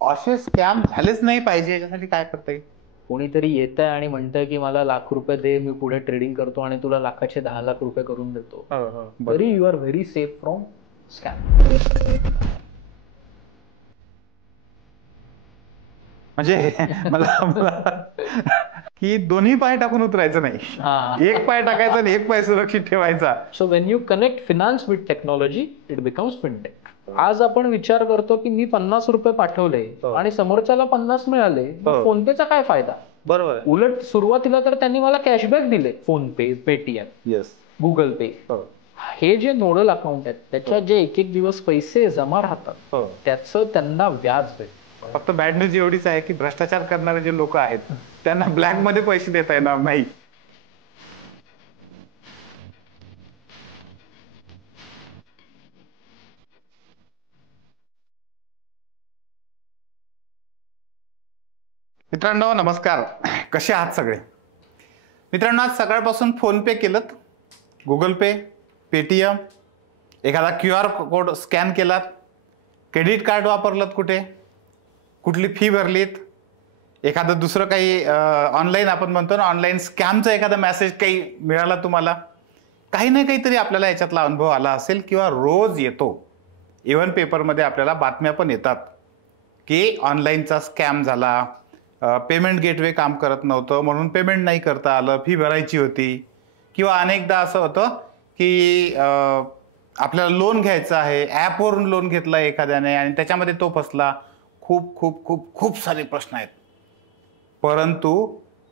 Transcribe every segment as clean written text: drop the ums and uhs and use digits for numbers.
असे स्कॅम झालेच नाही पाहिजे याच्यासाठी काय करता येईल? कोणीतरी येत आहे आणि म्हणतंय की मला ₹1,00,000 दे, मी पुढे ट्रेडिंग करतो आणि तुला लाखाचे ₹10,00,000 करून देतो. तरी you are very safe from scam. म्हणजे मला मला की दोन्ही पाय टाकून उतरायचं नाही, एक पाय टाकायचा आणि एक पाय सुरक्षित ठेवायचा. So when you connect finance with technology it becomes fintech. आज आपण विचार करतो की मी ₹50 पाठवले आणि समोरच्याला 50 मिळाले, फोन पेचा काय फायदा? बरोबर. उलट सुरुवातीला तर त्यांनी मला कॅशबॅक दिले. फोन पे, पेटीएम, गुगल पे, हे जे नोडल अकाउंट आहेत त्याच्यात जे एक एक दिवस पैसे जमा राहतात त्याचं त्यांना व्याज भेटतं. फक्त बॅड न्यूज एवढीच आहे की भ्रष्टाचार करणारे जे लोक आहेत त्यांना ब्लॅक मध्ये पैसे देता येणार नाही. मित्रांनो नमस्कार, कसे आहात सगळे? मित्रांनो आज सकाळपासून फोन पे केलं, गुगल पे, पेटीएम, एखादा QR कोड स्कॅन केलात, क्रेडिट कार्ड वापरलं, कुठली फी भरलीत, एखादं दुसरं काही ऑनलाईन आपण म्हणतो ना ऑनलाईन स्कॅमचा एखादा मेसेज काही मिळाला तुम्हाला, काही ना काहीतरी आपल्याला याच्यातला अनुभव आला असेल किंवा रोज येतो. इव्हन पेपरमध्ये आपल्याला बातम्या पण येतात की ऑनलाईनचा स्कॅम झाला, पेमेंट गेटवे काम करत नव्हतं म्हणून पेमेंट नाही करता आलं, फी भरायची होती. किंवा अनेकदा असं होतं की आपल्याला लोन घ्यायचं आहे, ॲपवरून लोन घेतलं एखाद्याने आणि त्याच्यामध्ये तो फसला. खूप खूप खूप खूप सारे प्रश्न आहेत. परंतु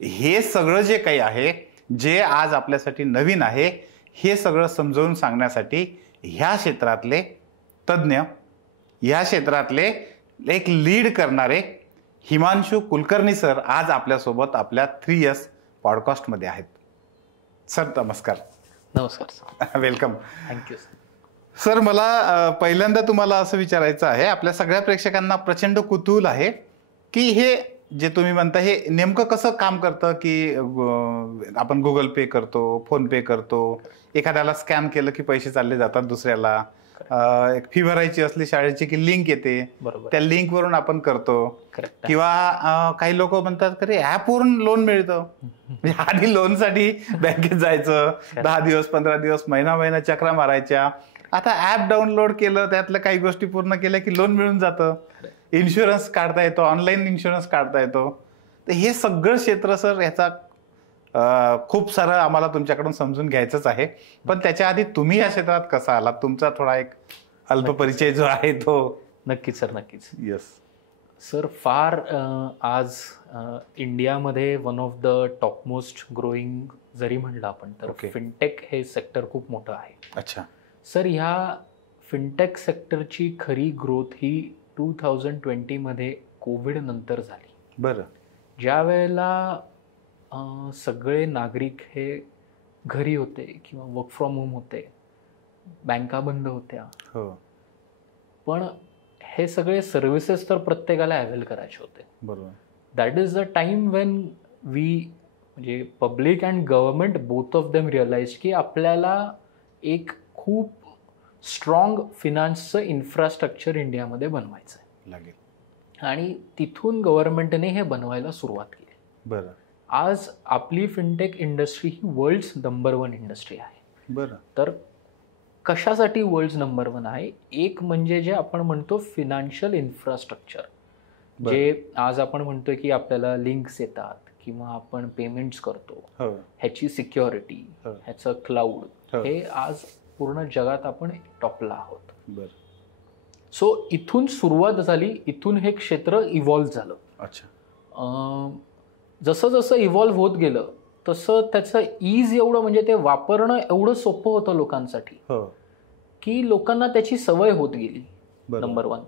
हे सगळं जे काही आहे, जे आज आपल्यासाठी नवीन आहे, हे सगळं समजावून सांगण्यासाठी ह्या क्षेत्रातले तज्ज्ञ, ह्या क्षेत्रातले एक लीड करणारे हिमांशू कुलकर्णी सर आज आपल्यासोबत आपल्या 3S पॉडकास्टमध्ये आहेत. सर नमस्कार. नमस्कार सर. वेलकम. Thank you sir. मला पहिल्यांदा तुम्हाला असं विचारायचं आहे, आपल्या सगळ्या प्रेक्षकांना प्रचंड कुतूहल आहे की हे जे तुम्ही म्हणता हे नेमकं कसं काम करतं, की आपण गुगल पे करतो, फोन पे करतो, एखाद्याला स्कॅन केलं की पैसे चालले जातात दुसऱ्याला, एक फी भरायची असली शाळेची की लिंक येते, त्या लिंक वरून आपण करतो. किंवा काही लोक म्हणतात की ऍप वरून लोन मिळतं. आधी लोनसाठी बँकेत जायचं, 10 दिवस 15 दिवस महिना चक्रा मारायच्या. आता ऍप डाउनलोड केलं, त्यातल्या काही गोष्टी पूर्ण केल्या की लोन मिळून जातं. इन्शुरन्स काढता येतो, ऑनलाईन इन्शुरन्स काढता येतो. तर हे सगळं क्षेत्र सर ह्याचा खूप सारं आम्हाला तुमच्याकडून समजून घ्यायचंच आहे. पण त्याच्या आधी तुम्ही या क्षेत्रात कसा आलात, तुमचा थोडा एक अल्प परिचय जो आहे तो. नक्कीच सर, नक्कीच. Yes sir. फार आज इंडियामध्ये one of the topmost growing जरी म्हणलं आपण तर फिनटेक हे सेक्टर खूप मोठं आहे. अच्छा सर. ह्या फिनटेक सेक्टरची खरी ग्रोथ ही 2020 मध्ये कोविड नंतर झाली. बरं. ज्या वेळेला सगळे नागरिक हे घरी होते किंवा वर्क फ्रॉम होम होते, बँका बंद होत्या, पण हे सगळे सर्व्हिसेस तर प्रत्येकाला अवेल करायचे होते. बरोबर. That is the time when we म्हणजे public and government both of them realise की आपल्याला एक खूप स्ट्रॉंग फिनान्सचं इन्फ्रास्ट्रक्चर इंडियामध्ये बनवायचं लागेल. आणि तिथून गव्हर्नमेंटने हे बनवायला सुरुवात केली. बरं. आज आपली फिनटेक इंडस्ट्री ही वर्ल्ड्स नंबर 1 इंडस्ट्री आहे. बरं. तर कशासाठी वर्ल्ड्स नंबर 1 आहे? एक म्हणजे जे आपण म्हणतो फिनान्शियल इन्फ्रास्ट्रक्चर, जे आज आपण म्हणतोय की आपल्याला लिंक्स येतात किंवा आपण पेमेंट्स करतो, ह्याची सिक्युरिटी, ह्याचं क्लाउड, हे आज पूर्ण जगात आपण टॉपला आहोत. बरं. सो इथून सुरुवात झाली, इथून हे क्षेत्र इव्हॉल्व्ह झालं. अच्छा. जसं जसं इव्हॉल्व्ह होत गेलं तसं त्याचं ईज एवढं म्हणजे ते वापरणं एवढं सोपं होतं लोकांसाठी की लोकांना त्याची सवय होत गेली. नंबर 1.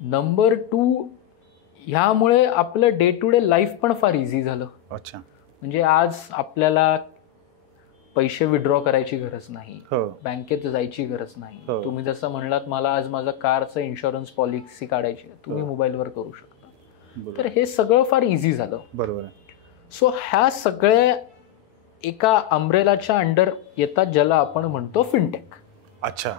नंबर 2, ह्यामुळे आपलं डे टू डे लाईफ पण फार इझी झालं. अच्छा. म्हणजे आज आपल्याला पैसे विड्रॉ करायची गरज नाही, बँकेत जायची गरज नाही. तुम्ही जसं म्हणलात मला आज माझा कारचं इन्शुरन्स पॉलिसी काढायची, तुम्ही मोबाईलवर करू शकता. तर हे सगळं फार इझी झालं. बरोबर. सो ह्या सगळ्या एका अम्ब्रेलाच्या अंडर येतात ज्याला आपण म्हणतो फिनटेक. अच्छा.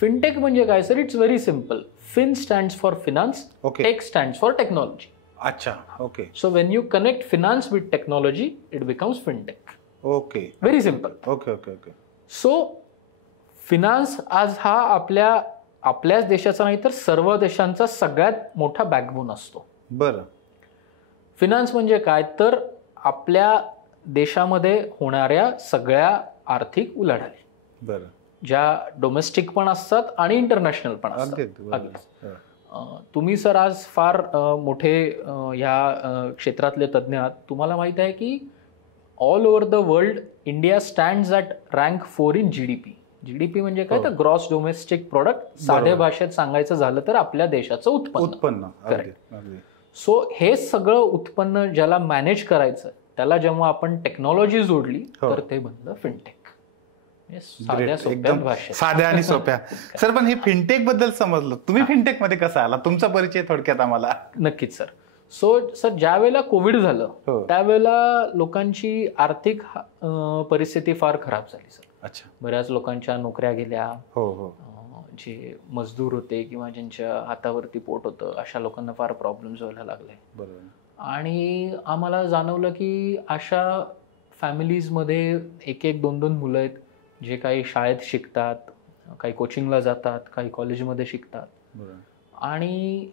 फिनटेक म्हणजे काय sir? It's very simple. Fin stands for finance, Okay. Tech stands for technology. अच्छा. Okay. So when you connect finance with technology it becomes fintech. Okay. Very simple. Okay. Okay. Okay. So finance आज हा आपल्याच देशाचा नाही तर सर्व देशांचा सगळ्यात मोठा बॅकबोन असतो. बरं. फिनान्स म्हणजे काय तर आपल्या देशामध्ये होणाऱ्या सगळ्या आर्थिक उलाढाली, बरं. ज्या डोमेस्टिक पण असतात आणि इंटरनॅशनल पण अगदी असतात. अगदी. तुम्ही सर आज फार मोठे ह्या क्षेत्रातले तज्ज्ञ आहात. तुम्हाला माहित आहे की all over the world India stands at rank 4 in GDP. GDP म्हणजे काय तर ग्रॉस डोमेस्टिक प्रोडक्ट. साध्या भाषेत सांगायचं झालं तर आपल्या देशाचं उत्पन्न. अगदी. सो हे सगळं उत्पन्न ज्याला मॅनेज करायचं त्याला जेव्हा आपण टेक्नॉलॉजी जोडली तर ते बनलं फिनटेक. साध्या सोप्या भाषेत. साध्या आणि सोप्या. सर पण हे फिनटेक बद्दल समजलं. तुम्ही फिनटेक मध्ये कसा आला? तुमचा परिचय थोडक्यात आम्हाला. नक्कीच सर. सो सर ज्या वेळेला कोविड झालं त्यावेळेला लोकांची आर्थिक परिस्थिती फार खराब झाली सर. अच्छा. बऱ्याच लोकांच्या नोकऱ्या गेल्या. हो. जे मजदूर होते किंवा ज्यांच्या हातावरती पोट होतं अशा लोकांना फार प्रॉब्लेम्स व्हायला लागले. बरोबर. आणि आम्हाला जाणवलं की अशा फॅमिलीजमध्ये एक 2 मुलं आहेत जे काही शाळेत शिकतात, काही कोचिंगला जातात, काही कॉलेजमध्ये शिकतात. आणि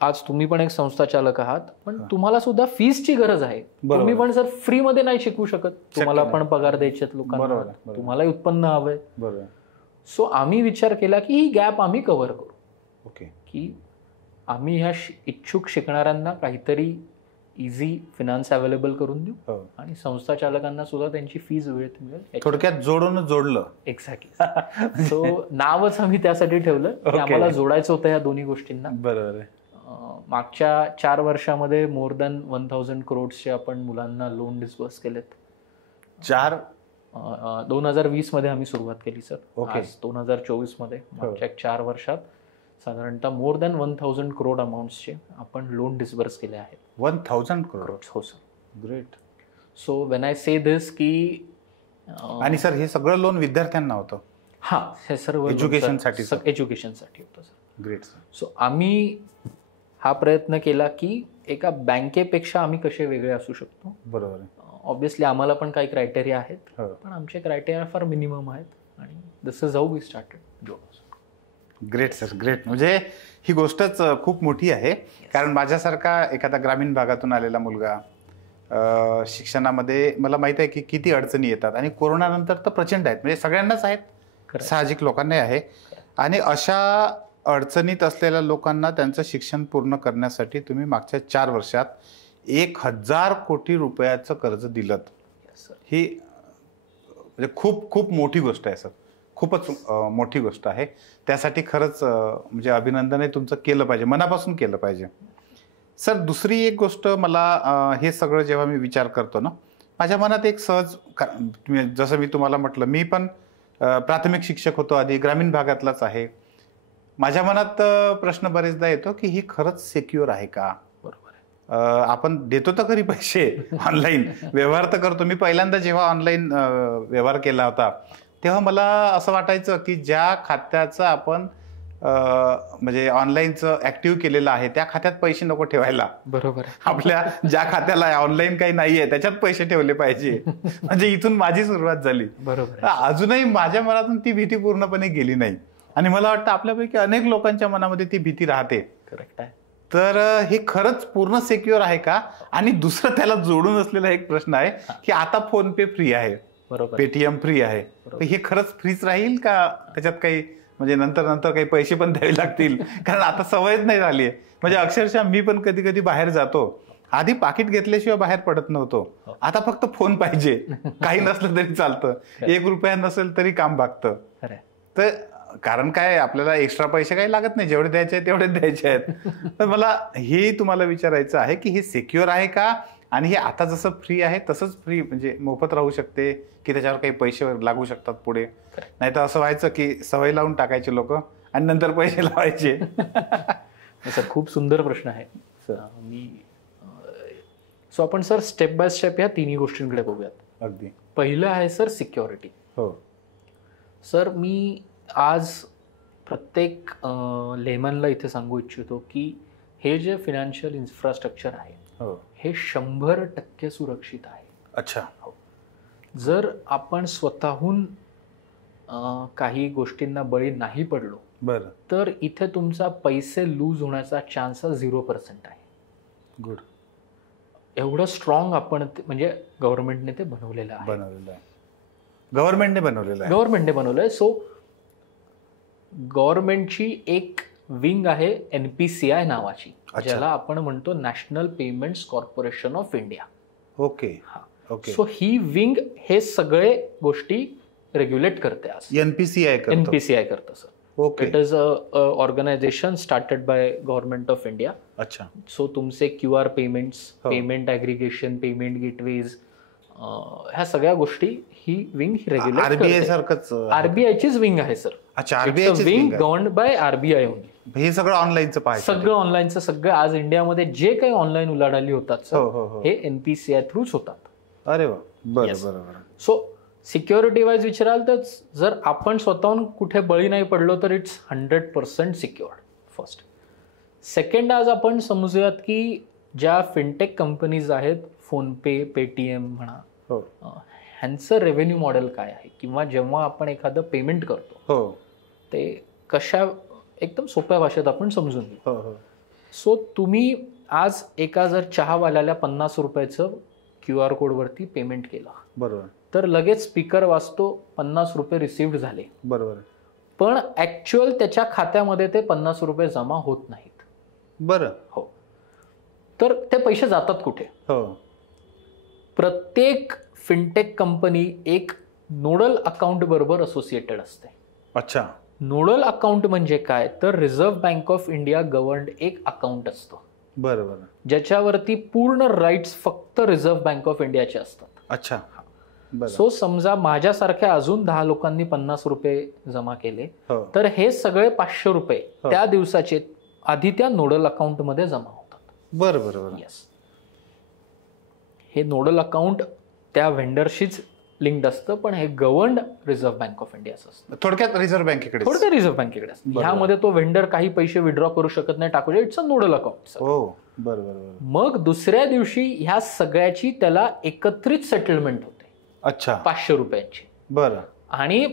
आज तुम्ही पण एक संस्था चालक आहात पण तुम्हाला सुद्धा फीसची गरज आहे. तुम्ही पण सर फ्रीमध्ये नाही शिकू शकत. तुम्हाला पण पगार द्यायचे लोकांना, तुम्हालाही उत्पन्न हवंय. सो आम्ही विचार केला की ही गॅप आम्ही कव्हर करू. ओके. की आम्ही ह्या इच्छुक शिकणाऱ्यांना काहीतरी इझी फिनान्स अवेलेबल करून देऊ आणि संस्था चालकांना सुद्धा त्यांची फीज वेळेत मिळेल. थोडक्यात जोडलं. एक्झॅक्टली. सो नावच आम्ही त्यासाठी ठेवलं की आम्हाला जोडायचं होतं या दोन्ही गोष्टींना. बरोबर. मागच्या 4 वर्षामध्ये मोर दॅन 1000 crores आपण मुलांना लोन डिस्बर्स केलेत. 2020 मध्ये आम्ही सुरुवात केली सर. 2024 मध्ये मागच्या 4 वर्षात साधारणतः मोर दॅन 1000 crore अमाऊंट्सचे आपण लोन डिस्बर्स केले आहेत. 1000 crores. हो sir. Great. So when I say this की आणि सर हे सगळं लोन विद्यार्थ्यांना होतं? हा, हे सर्व एज्युकेशनसाठी होतं सर. ग्रेट. सो आम्ही हा प्रयत्न केला की एका बँकेपेक्षा आम्ही कसे वेगळे असू शकतो. बरोबर. ऑब्व्हियसली आम्हाला पण काही क्रायटेरिया आहेत पण आमचे क्रायटेरिया फार मिनिमम आहेत आणि this is how we started. Great sir. Great. म्हणजे ही गोष्टच खूप मोठी आहे. कारण माझ्यासारखा एखादा ग्रामीण भागातून आलेला मुलगा शिक्षणामध्ये मला माहित आहे की किती अडचणी येतात आणि कोरोनानंतर तर प्रचंड आहेत. म्हणजे सगळ्यांनाच आहेत, साहजिक लोकांनाही आहे. आणि अशा अडचणीत असलेल्या लोकांना त्यांचं शिक्षण पूर्ण करण्यासाठी तुम्ही मागच्या 4 वर्षात 1000 कोटी रुपयाचं कर्ज दिलं. ही म्हणजे खूप खूप मोठी गोष्ट आहे सर. खूपच मोठी गोष्ट आहे. त्यासाठी खरंच म्हणजे अभिनंदनही तुमचं केलं पाहिजे, मनापासून केलं पाहिजे. सर दुसरी एक गोष्ट मला हे सगळं जेव्हा मी विचार करतो ना माझ्या मनात एक सहज, जसं मी तुम्हाला म्हटलं मी पण प्राथमिक शिक्षक होतो आधी, ग्रामीण भागातलाच आहे. माझ्या मनात प्रश्न बरेचदा येतो की ही खरंच सिक्युअर आहे का? बरोबर. आपण देतो तर खरी पैसे, ऑनलाईन व्यवहार तर करतो. मी पहिल्यांदा जेव्हा ऑनलाईन व्यवहार केला होता तेव्हा मला असं वाटायचं की ज्या खात्याचं आपण म्हणजे ऑनलाईनचं ऍक्टिव्ह केलेलं आहे त्या खात्यात पैसे नको ठेवायला. बरोबर. आपल्या ज्या खात्याला ऑनलाईन काही नाहीये त्याच्यात पैसे ठेवले पाहिजे. म्हणजे इथून माझी सुरुवात झाली. बरोबर. अजूनही माझ्या मनातून ती भीती पूर्णपणे गेली नाही आणि मला वाटतं आपल्यापैकी अनेक लोकांच्या मनामध्ये ती भीती राहते. करेक्ट आहे. तर हे खरंच पूर्ण सिक्युअर आहे का? आणि दुसरं त्याला जोडून असलेला एक प्रश्न आहे की आता फोन पे फ्री आहे, बरोबर, पेटीएम फ्री आहे, तर हे खरंच फ्रीच राहील का? त्याच्यात काही म्हणजे नंतर काही पैसे पण द्यावे लागतील? कारण आता सवयच नाही झाली आहे. म्हणजे अक्षरशः मी पण कधी कधी बाहेर जातो, आधी पाकिट घेतल्याशिवाय बाहेर पडत नव्हतो. आता फक्त फोन पाहिजे, काही नसलं तरी चालतं, 1 रुपया नसेल तरी काम भागतं. तर कारण काय आपल्याला एक्स्ट्रा पैसे काही लागत नाही, जेवढे द्यायचे आहेत तेवढेच द्यायचे आहेत. तर मला हे तुम्हाला विचारायचं आहे की हे सिक्युअर आहे का? आणि हे आता जसं फ्री आहे तसंच फ्री म्हणजे मोफत राहू शकते की त्याच्यावर काही पैसे लागू शकतात पुढे? नाही तर असं व्हायचं की सवय लावून टाकायचे लोक आणि नंतर पैसे लावायचे. सर खूप सुंदर प्रश्न आहे. सो आपण सर स्टेप बाय स्टेप या तिन्ही गोष्टींकडे बघूयात. अगदी. पहिलं आहे सर सिक्युरिटी. हो सर मी आज प्रत्येक लेमनला इथे सांगू इच्छितो की हे जे फिनान्शियल इन्फ्रास्ट्रक्चर आहे हो. हे 100% सुरक्षित आहे. अच्छा. जर आपण स्वतःहून काही गोष्टींना बळी नाही पडलो बरं. तर इथे तुमचा पैसे लूज होण्याचा चान्स 0% आहे. गुड. एवढं स्ट्रॉंग आपण म्हणजे गव्हर्नमेंटने ते बनवलेलं आहे. गव्हर्नमेंटने बनवलंय. सो गव्हर्नमेंटची एक विंग आहे NPCI नावाची, ज्याला आपण म्हणतो National Payments Corporation of India. Okay. So ही विंग हे सगळे गोष्टी रेग्युलेट करते. आज NPCI करतं sir. It is a organisation started by government of India. अच्छा. सो तुमचे QR payments, payment aggregation, payment gateways, ह्या सगळ्या गोष्टी ही विंग रेग्युलेट RBI सारखंच. RBIचीच विंग आहे सर. अच्छा. RBI wing governed by RBI only. हे सगळं ऑनलाईनचं पाहायचं. सगळं ऑनलाईनचं सगळं आज इंडियामध्ये जे काही ऑनलाईन उलाढाली होतात हे NPCI थ्रूच होतात. अरे वा. बरं. सो सिक्युरिटी वाईज विचाराल तर जर आपण स्वतःहून कुठे बळी नाही पडलो तर इट्स 100% सिक्युअर्ड. फर्स्ट. सेकंड, आज आपण समजूयात की ज्या फिनटेक कंपनीज आहेत, फोनपे, पेटीएम म्हणा, ह्यांचं रेव्हेन्यू मॉडेल काय आहे, किंवा जेव्हा आपण एखादं पेमेंट करतो ते कशा, एकदम सोप्या भाषेत आपण समजून घेऊ. सो तुम्ही आज एका जर चहावाल्याला 50 रुपयाचं QR कोडवरती पेमेंट केलं, बरोबर, तर लगेच स्पीकर वाजतो 50 रुपये रिसिव्ड झाले. बरोबर. पण ऍक्च्युअल त्याच्या खात्यामध्ये ते 50 रुपये जमा होत नाहीत. बरं. हो. तर ते पैसे जातात कुठे? प्रत्येक फिनटेक कंपनी एक नोडल अकाउंट बरोबर असोसिएटेड असते. अच्छा. नोडल अकाउंट म्हणजे काय, तर रिझर्व्ह बँक ऑफ इंडिया गव्हर्न्ड एक अकाउंट असतं. बरोबर. ज्याच्यावरती पूर्ण राईट्स फक्त रिझर्व्ह बँक ऑफ इंडियाचे असतात. अच्छा. सो समजा माझ्यासारख्या अजून 10 लोकांनी 50 रुपये जमा केले, तर हे सगळे 500 रुपये त्या दिवसाचे आधी त्या नोडल अकाउंट मध्ये जमा होतात. बरोबर. येस. हे नोडल अकाउंट त्या व्हेंडरशीच लिंक्ड असतं, पण हे गव्हर्न्ड रिझर्व्ह बँक ऑफ इंडियाचं असतं. थोडक्यात रिझर्व्ह बँकेकडे असतं. ह्यामध्ये तो व्हेंडर काही पैसे विड्रॉ करू शकत नाही, टाकू शकत. It's a nodal account. बरोबर. मग दुसऱ्या दिवशी ह्या सगळ्याची त्याला एकत्रित सेटलमेंट होते. अच्छा. 500 रुपयांची. बरं. आणि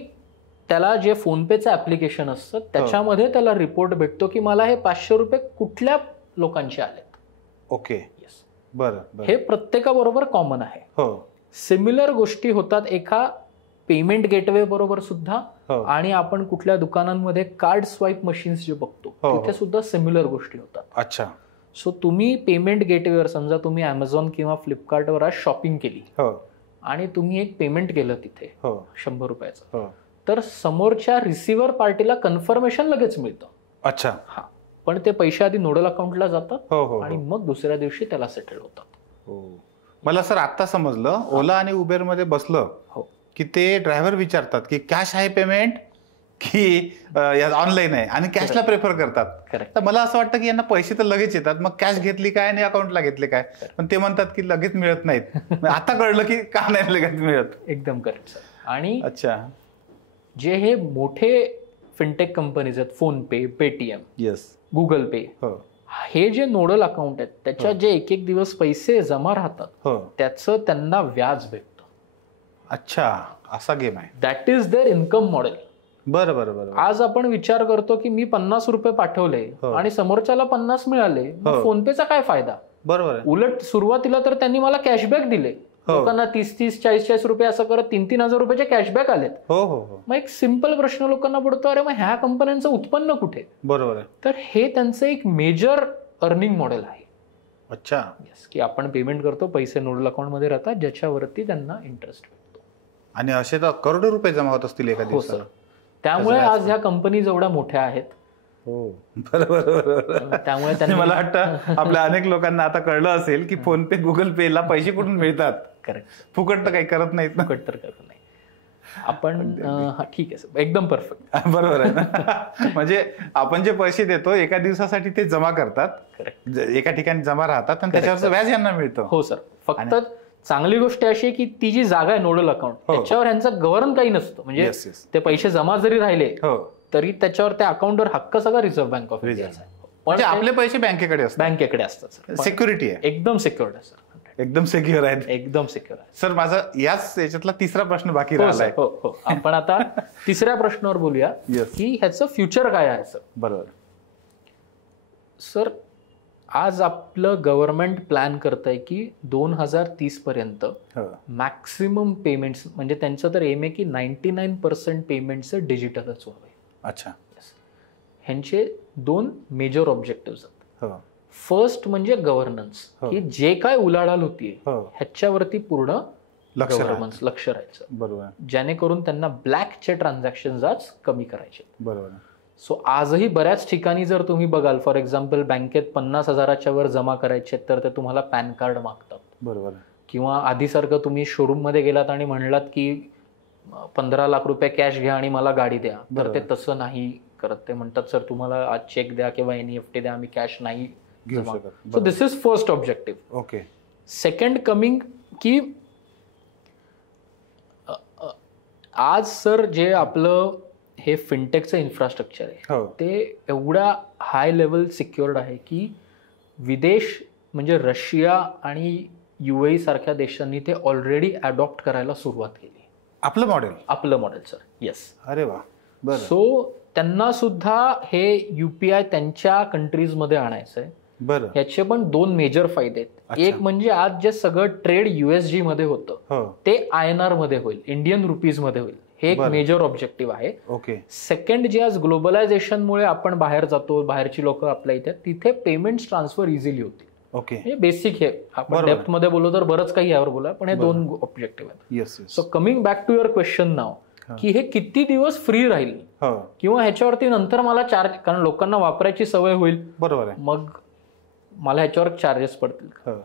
त्याला जे फोनपेचं ऍप्लिकेशन असतं त्याच्यामध्ये त्याला रिपोर्ट भेटतो की मला हे 500 रुपये कुठल्या लोकांचे आलेत. ओके. येस. बरं. हे प्रत्येकाबरोबर कॉमन आहे. सिमिलर गोष्टी होतात एका पेमेंट गेटवे बरोबर सुद्धा. आणि आपण कुठल्या दुकानांमध्ये कार्ड स्वाईप मशीन्स जे बघतो तिथे सुद्धा सिमिलर गोष्टी होतात. अच्छा. सो तुम्ही पेमेंट गेटवेवर, समजा तुम्ही Amazon किंवा फ्लिपकार्टवर आज शॉपिंग केली आणि तुम्ही एक पेमेंट केलं तिथे 100 रुपयाचं, तर समोरच्या रिसिव्हर पार्टीला कन्फर्मेशन लगेच मिळतं. अच्छा. हा. पण ते पैसे आधी नोडल अकाउंटला जातात आणि मग दुसऱ्या दिवशी त्याला सेटल होतात. मला सर आता समजलं, ओला आणि उबेर मध्ये बसलं की ते ड्रायव्हर विचारतात की कॅश आहे पेमेंट की ऑनलाईन आहे, आणि कॅशला प्रेफर करतात. तर मला असं वाटतं की यांना पैसे तर लगेच येतात, मग कॅश घेतली काय आणि अकाउंटला घेतले काय, पण ते म्हणतात की लगेच मिळत नाहीत. आता कळलं की का नाही लगेच मिळत. एकदम करेक्ट सर. आणि अच्छा, जे हे मोठे फिनटेक कंपनीज आहेत, फोनपे, पेटीएम, गुगल पे, हे जे नोडल अकाउंट आहेत त्याच्यात जे एक दिवस पैसे जमा राहतात त्याचं त्यांना व्याज भेटतं. अच्छा, असा गेम आहे. That is their income model. बरोबर. आज आपण विचार करतो की मी 50 रुपये पाठवले आणि समोरच्याला 50 मिळाले, फोनपेचा काय फायदा. बरोबर. उलट सुरुवातीला तर त्यांनी मला कॅशबॅक दिले. लोकांना 30-30, 40-40 रुपये असं करत 3-3 हजार रुपयाचे कॅशबॅक आलेत. मग एक सिंपल प्रश्न लोकांना पडतो, अरे मग ह्या कंपन्यांचं उत्पन्न कुठे. बरोबर. तर हे त्यांचं एक मेजर अर्निंग मॉडेल आहे. अच्छा. येस. की आपण पेमेंट करतो, पैसे नोडल अकाउंट मध्ये राहतात ज्याच्यावरती त्यांना इंटरेस्ट भेटतो. आणि असे तर करोडो रुपये जमा होत असतील एका दिवसाला. त्यामुळे आज ह्या कंपनीज एवढ्या मोठ्या आहेत. बरोबर. त्यामुळे त्यांनी, मला वाटतं आपल्या अनेक लोकांना आता कळलं असेल की फोनपे, गुगल पे ला पैसे कुठून मिळतात. करेक्ट. फुकट तर काही करत नाहीत. फुकट तर करत नाही आपण. ठीक आहे, एकदम परफेक्ट. बरोबर आहे ना. म्हणजे आपण जे पैसे देतो एका दिवसासाठी ते जमा करतात, एका ठिकाणी जमा राहतात आणि त्याच्यावरचं व्याज यांना मिळतं. हो सर. फक्त चांगली गोष्ट अशी आहे की ती जी जागा आहे नोडल अकाउंट त्याच्यावर यांचं गव्हर्न काही नसतं. म्हणजे Yes, yes. ते पैसे जमा जरी राहिले हो तरी त्याच्यावर त्या अकाउंटवर हक्क सगळा रिझर्व्ह बँक ऑफ इंडियाचा आहे. म्हणजे आपले पैसे बँकेकडे असतात, बँकेकडे असतात सर. सिक्युरिटी आहे, एकदम सिक्युअर्ड आहे सर. एकदम सिक्युअर आहे. एकदम सिक्युअर आहे सर माझा याच्यातला तिसरा प्रश्न बाकी हो राहिलाय. सर. हो हो आपण आता तिसऱ्या प्रश्नावर बोलूया Yes. की ह्याचं फ्युचर काय आहे सर. बरोबर. सर आज आपलं गव्हर्नमेंट प्लॅन करत आहे की 2030 पर्यंत हो मॅक्सिमम पेमेंट्स म्हणजे त्यांचं तर एम आहे की 99% पेमेंटचं डिजिटलच व्हावे. अच्छा. ह्यांचे 2 मेजर ऑब्जेक्टिव्ह आहेत. हो फर्स्ट म्हणजे गव्हर्नन्स, हो. की जे काय उलाढाल होतीये हो ह्याच्यावरती पूर्ण लक्ष गव्हर्नन्स लक्ष राहायचं, बरोबर जेणेकरून त्यांना ब्लॅकचे ट्रान्झॅक्शन आज कमी करायचे. बरोबर. सो आजही बऱ्याच ठिकाणी जर तुम्ही बघाल, फॉर एक्झाम्पल बँकेत 50,000च्या वर जमा करायचे तर ते तुम्हाला पॅन कार्ड मागतात. बरोबर. किंवा आधीसारखं तुम्ही शोरूममध्ये गेलात आणि म्हणलात की 15 लाख रुपये कॅश घ्या आणि मला गाडी द्या, तर ते तसं नाही करत. ते म्हणतात सर तुम्हाला आज चेक द्या किंवा NEFT द्या, आम्ही कॅश नाही घेऊ जमा. शकत. So this is first objective. Okay. Second coming की आज सर जे आपलं हे फिनटेकचं इन्फ्रास्ट्रक्चर आहे हो ते एवढ्या हाय लेवल सिक्युअर्ड आहे की विदेश म्हणजे रशिया आणि UAE सारख्या देशांनी ते ऑलरेडी अडॉप्ट करायला सुरुवात केली आपलं मॉडेल सर. येस. अरे वा. बरं. सो त्यांना सुद्धा हे UPI त्यांच्या कंट्रीजमध्ये आणायचं आहे. बरं. याचे पण 2 मेजर फायदे आहेत. अच्छा. एक म्हणजे आज जे सगळं ट्रेड USG मध्ये होतं हो ते INR मध्ये होईल, इंडियन रुपीज मध्ये होईल. हे एक बरं. मेजर ऑब्जेक्टिव्ह आहे. ओके. सेकंड जे आज ग्लोबलायझेशनमुळे आपण बाहेर जातो, बाहेरची लोक आपल्या इथे, तिथे पेमेंट्स ट्रान्सफर इझिली होतील. ओके. हे बेसिक हे आपण बरोबर. डेप्थ मध्ये बोललो तर बरंच काही यावर बोला, पण हे 2 ऑब्जेक्टिव्ह आहेत. Yes yes. So coming back to your question नाव, की हे किती दिवस फ्री राहील हो किंवा ह्याच्यावरती नंतर मला चार्ज, कारण लोकांना वापरायची सवय होईल, बरोबर आहे. मग मला ह्याच्यावर चार्जेस पडतील. हो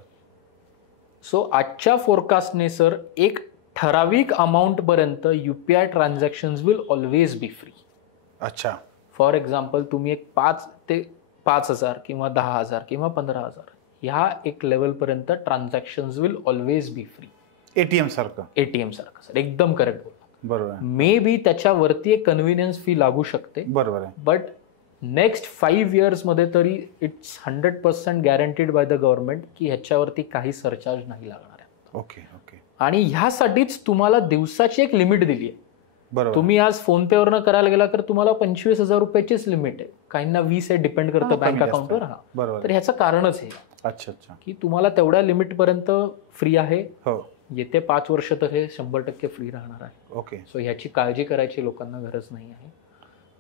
सो आजच्या फोरकास्टने सर एक ठराविक अमाऊंट पर्यंत UPI transactions will always be free. अच्छा. फॉर एक्झाम्पल तुम्ही एक 5 ते 5,000 किंवा 10,000 किंवा 15,000 ह्या एक लेवलपर्यंत transactions will always be free. ATM सारखं. ATM सारखं सर, एकदम करेक्ट बोलला. बरोबर आहे. मे बी त्याच्यावरती एक कन्व्हिनियन्स फी लागू शकते, बरोबर आहे. बट नेक्स्ट 5 years मध्ये तरी it's 100% guaranteed by the government की ह्याच्यावरती काही सरचार्ज नाही लागणार आहे. Okay okay. आणि ह्यासाठीच तुम्हाला दिवसाची एक लिमिट दिली आहे. बरोबर. तुम्ही आज फोन पे वरनं करायला गेला तर तुम्हाला 25,000 रुपयेचीच लिमिट आहे. काहींना 20 आहे, डिपेंड करतं कमी बँक जास्त. अकाउंटवर. बरोबर. तर ह्याचं कारणच हे अच्छा अच्छा. की तुम्हाला तेवढ्या लिमिट पर्यंत फ्री आहे. हो येते 5 वर्ष तर हे 100% फ्री राहणार आहे. ओके. सो ह्याची काळजी करायची लोकांना गरज नाही आहे.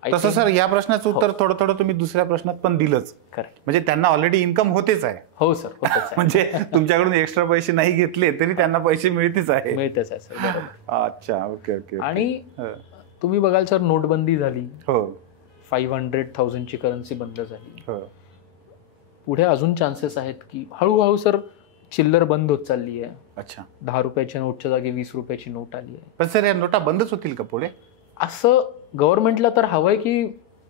तसं सर या प्रश्नाचं उत्तर थोडं थोडं तुम्ही दुसऱ्या प्रश्नात पण दिलंच. करेक्ट. म्हणजे त्यांना ऑलरेडी इन्कम होतेच आहे. हो सर, होतच आहे. म्हणजे तुमच्याकडून एक्स्ट्रा पैसे नाही घेतले तरी त्यांना पैसे मिळतेच आहे. मिळतच आहे सर. बरोबर. अच्छा. Okay okay. आणि हो. तुम्ही बघाल सर, नोटबंदी झाली, हो 500,000ची करन्सी बंद झाली. हो पुढे अजून चान्सेस आहेत की हळूहळू सर चिल्लर बंद होत चालली आहे. अच्छा. 10 रुपयाच्या नोटच्या जागी 20 रुपयाची नोट आली आहे. पण सर या नोटा बंदच होतील का पुढे? असं गव्हर्नमेंटला तर हवंय की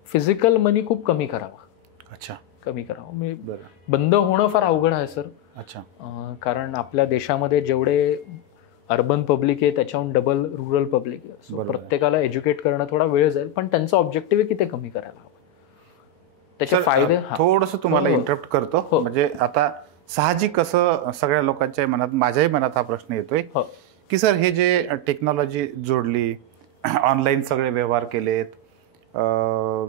फिजिकल मनी खूप कमी करावा. अच्छा. कमी करावं म्हणजे बरं. बंद होणं फार अवघड आहे सर. अच्छा. कारण आपल्या देशामध्ये जेवढे अर्बन पब्लिक आहे त्याच्याहून डबल रुरल पब्लिक आहे. सो बरोबर आहे. प्रत्येकाला एज्युकेट करणं थोडा वेळ जाईल, पण त्यांचं ऑब्जेक्टिव्ह आहे की ते कमी करायला हवं. त्याचे सर, फायदे थोडस तुम्हाला हो, हो. इंटरप्ट करतो. हो. म्हणजे आता साहजिक कसं सगळ्या लोकांच्या मनात, माझ्याही मनात हा प्रश्न येतोय हो. की सर हे जे टेक्नॉलॉजी जोडली, ऑनलाईन सगळे व्यवहार केलेत,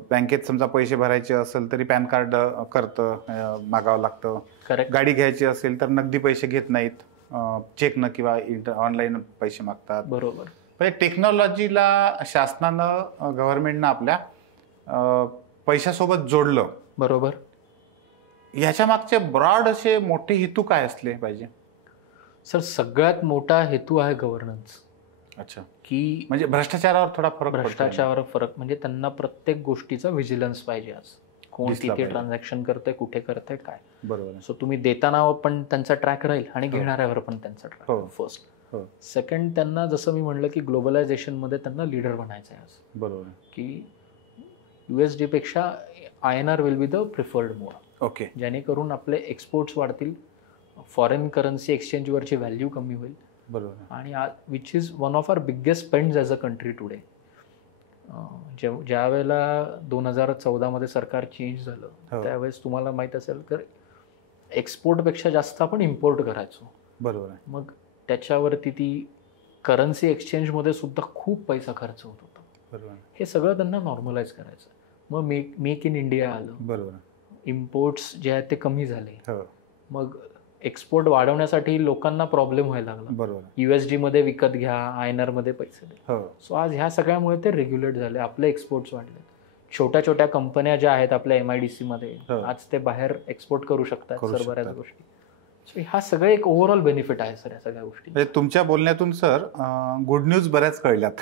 बँकेत समजा पैसे भरायचे असेल तरी पॅन कार्ड मागावं लागतं. करेक्ट. गाडी घ्यायची असेल तर नगदी पैसे घेत नाहीत, चेकनं किंवा ऑनलाईन पैसे मागतात. बरोबर. म्हणजे टेक्नॉलॉजीला शासनानं, गव्हर्नमेंटनं आपल्या पैशासोबत जोडलं. बरोबर. याच्या मागचे ब्रॉड असे मोठे हेतू काय असले पाहिजे? सर सगळ्यात मोठा हेतू आहे गव्हर्नन्स. अच्छा. की म्हणजे भ्रष्टाचारावर थोडा फरक पडतो. भ्रष्टाचारावर फरक म्हणजे त्यांना प्रत्येक गोष्टीचा व्हिजिलन्स पाहिजे. आज कोण दिसला किती पाहिजे. ट्रान्झॅक्शन करतंय, कुठे करतंय, काय. बरोबर आहे. सो तुम्ही देताना पण त्यांचा ट्रॅक राहील आणि घेणाऱ्यावर पण त्यांचा ट्रॅक. हो. फर्स्ट. हो. सेकंड, त्यांना जसं मी म्हणलं की ग्लोबलायझेशनमध्ये त्यांना लीडर बनायचं आहे आज. बरोबर आहे. की USD पेक्षा INR will be the preferred mode. Okay. जेणेकरून आपले एक्सपोर्ट्स वाढतील, फॉरेन करन्सी एक्सचेंजवरची व्हॅल्यू कमी होईल. बरोबर. आणि which is one of our biggest spends as a country today. ज्या वेळेला 2014 सरकार चेंज झालं त्यावेळेस तुम्हाला माहीत असेल तर एक्सपोर्टपेक्षा जास्त आपण इम्पोर्ट करायचो. बरोबर. मग त्याच्यावरती ती करन्सी एक्सचेंजमध्ये सुद्धा खूप पैसा खर्च होत होता. बरोबर. हे सगळं त्यांना नॉर्मलाइज करायचं. मग मेक इन इंडिया आलं. बरोबर. इम्पोर्ट्स जे आहेत ते कमी झाले. मग एक्सपोर्ट वाढवण्यासाठी लोकांना प्रॉब्लेम व्हायला लागला. बरोबर. USD मध्ये विकत घ्या, INR मध्ये पैसे द्या. सो आज ह्या सगळ्यामुळे ते रेग्युलेट झाले. आपले एक्सपोर्ट्स वाढले. छोट्या छोट्या कंपन्या ज्या आहेत आपल्या MIDC मध्ये आज ते बाहेर एक्सपोर्ट करू शकतात सर बऱ्याच गोष्टी. सो हा सगळं एक ओव्हरऑल बेनिफिट आहे सर या सगळ्या गोष्टी. म्हणजे तुमच्या बोलण्यातून सर गुड न्यूज बऱ्याच कळल्यात.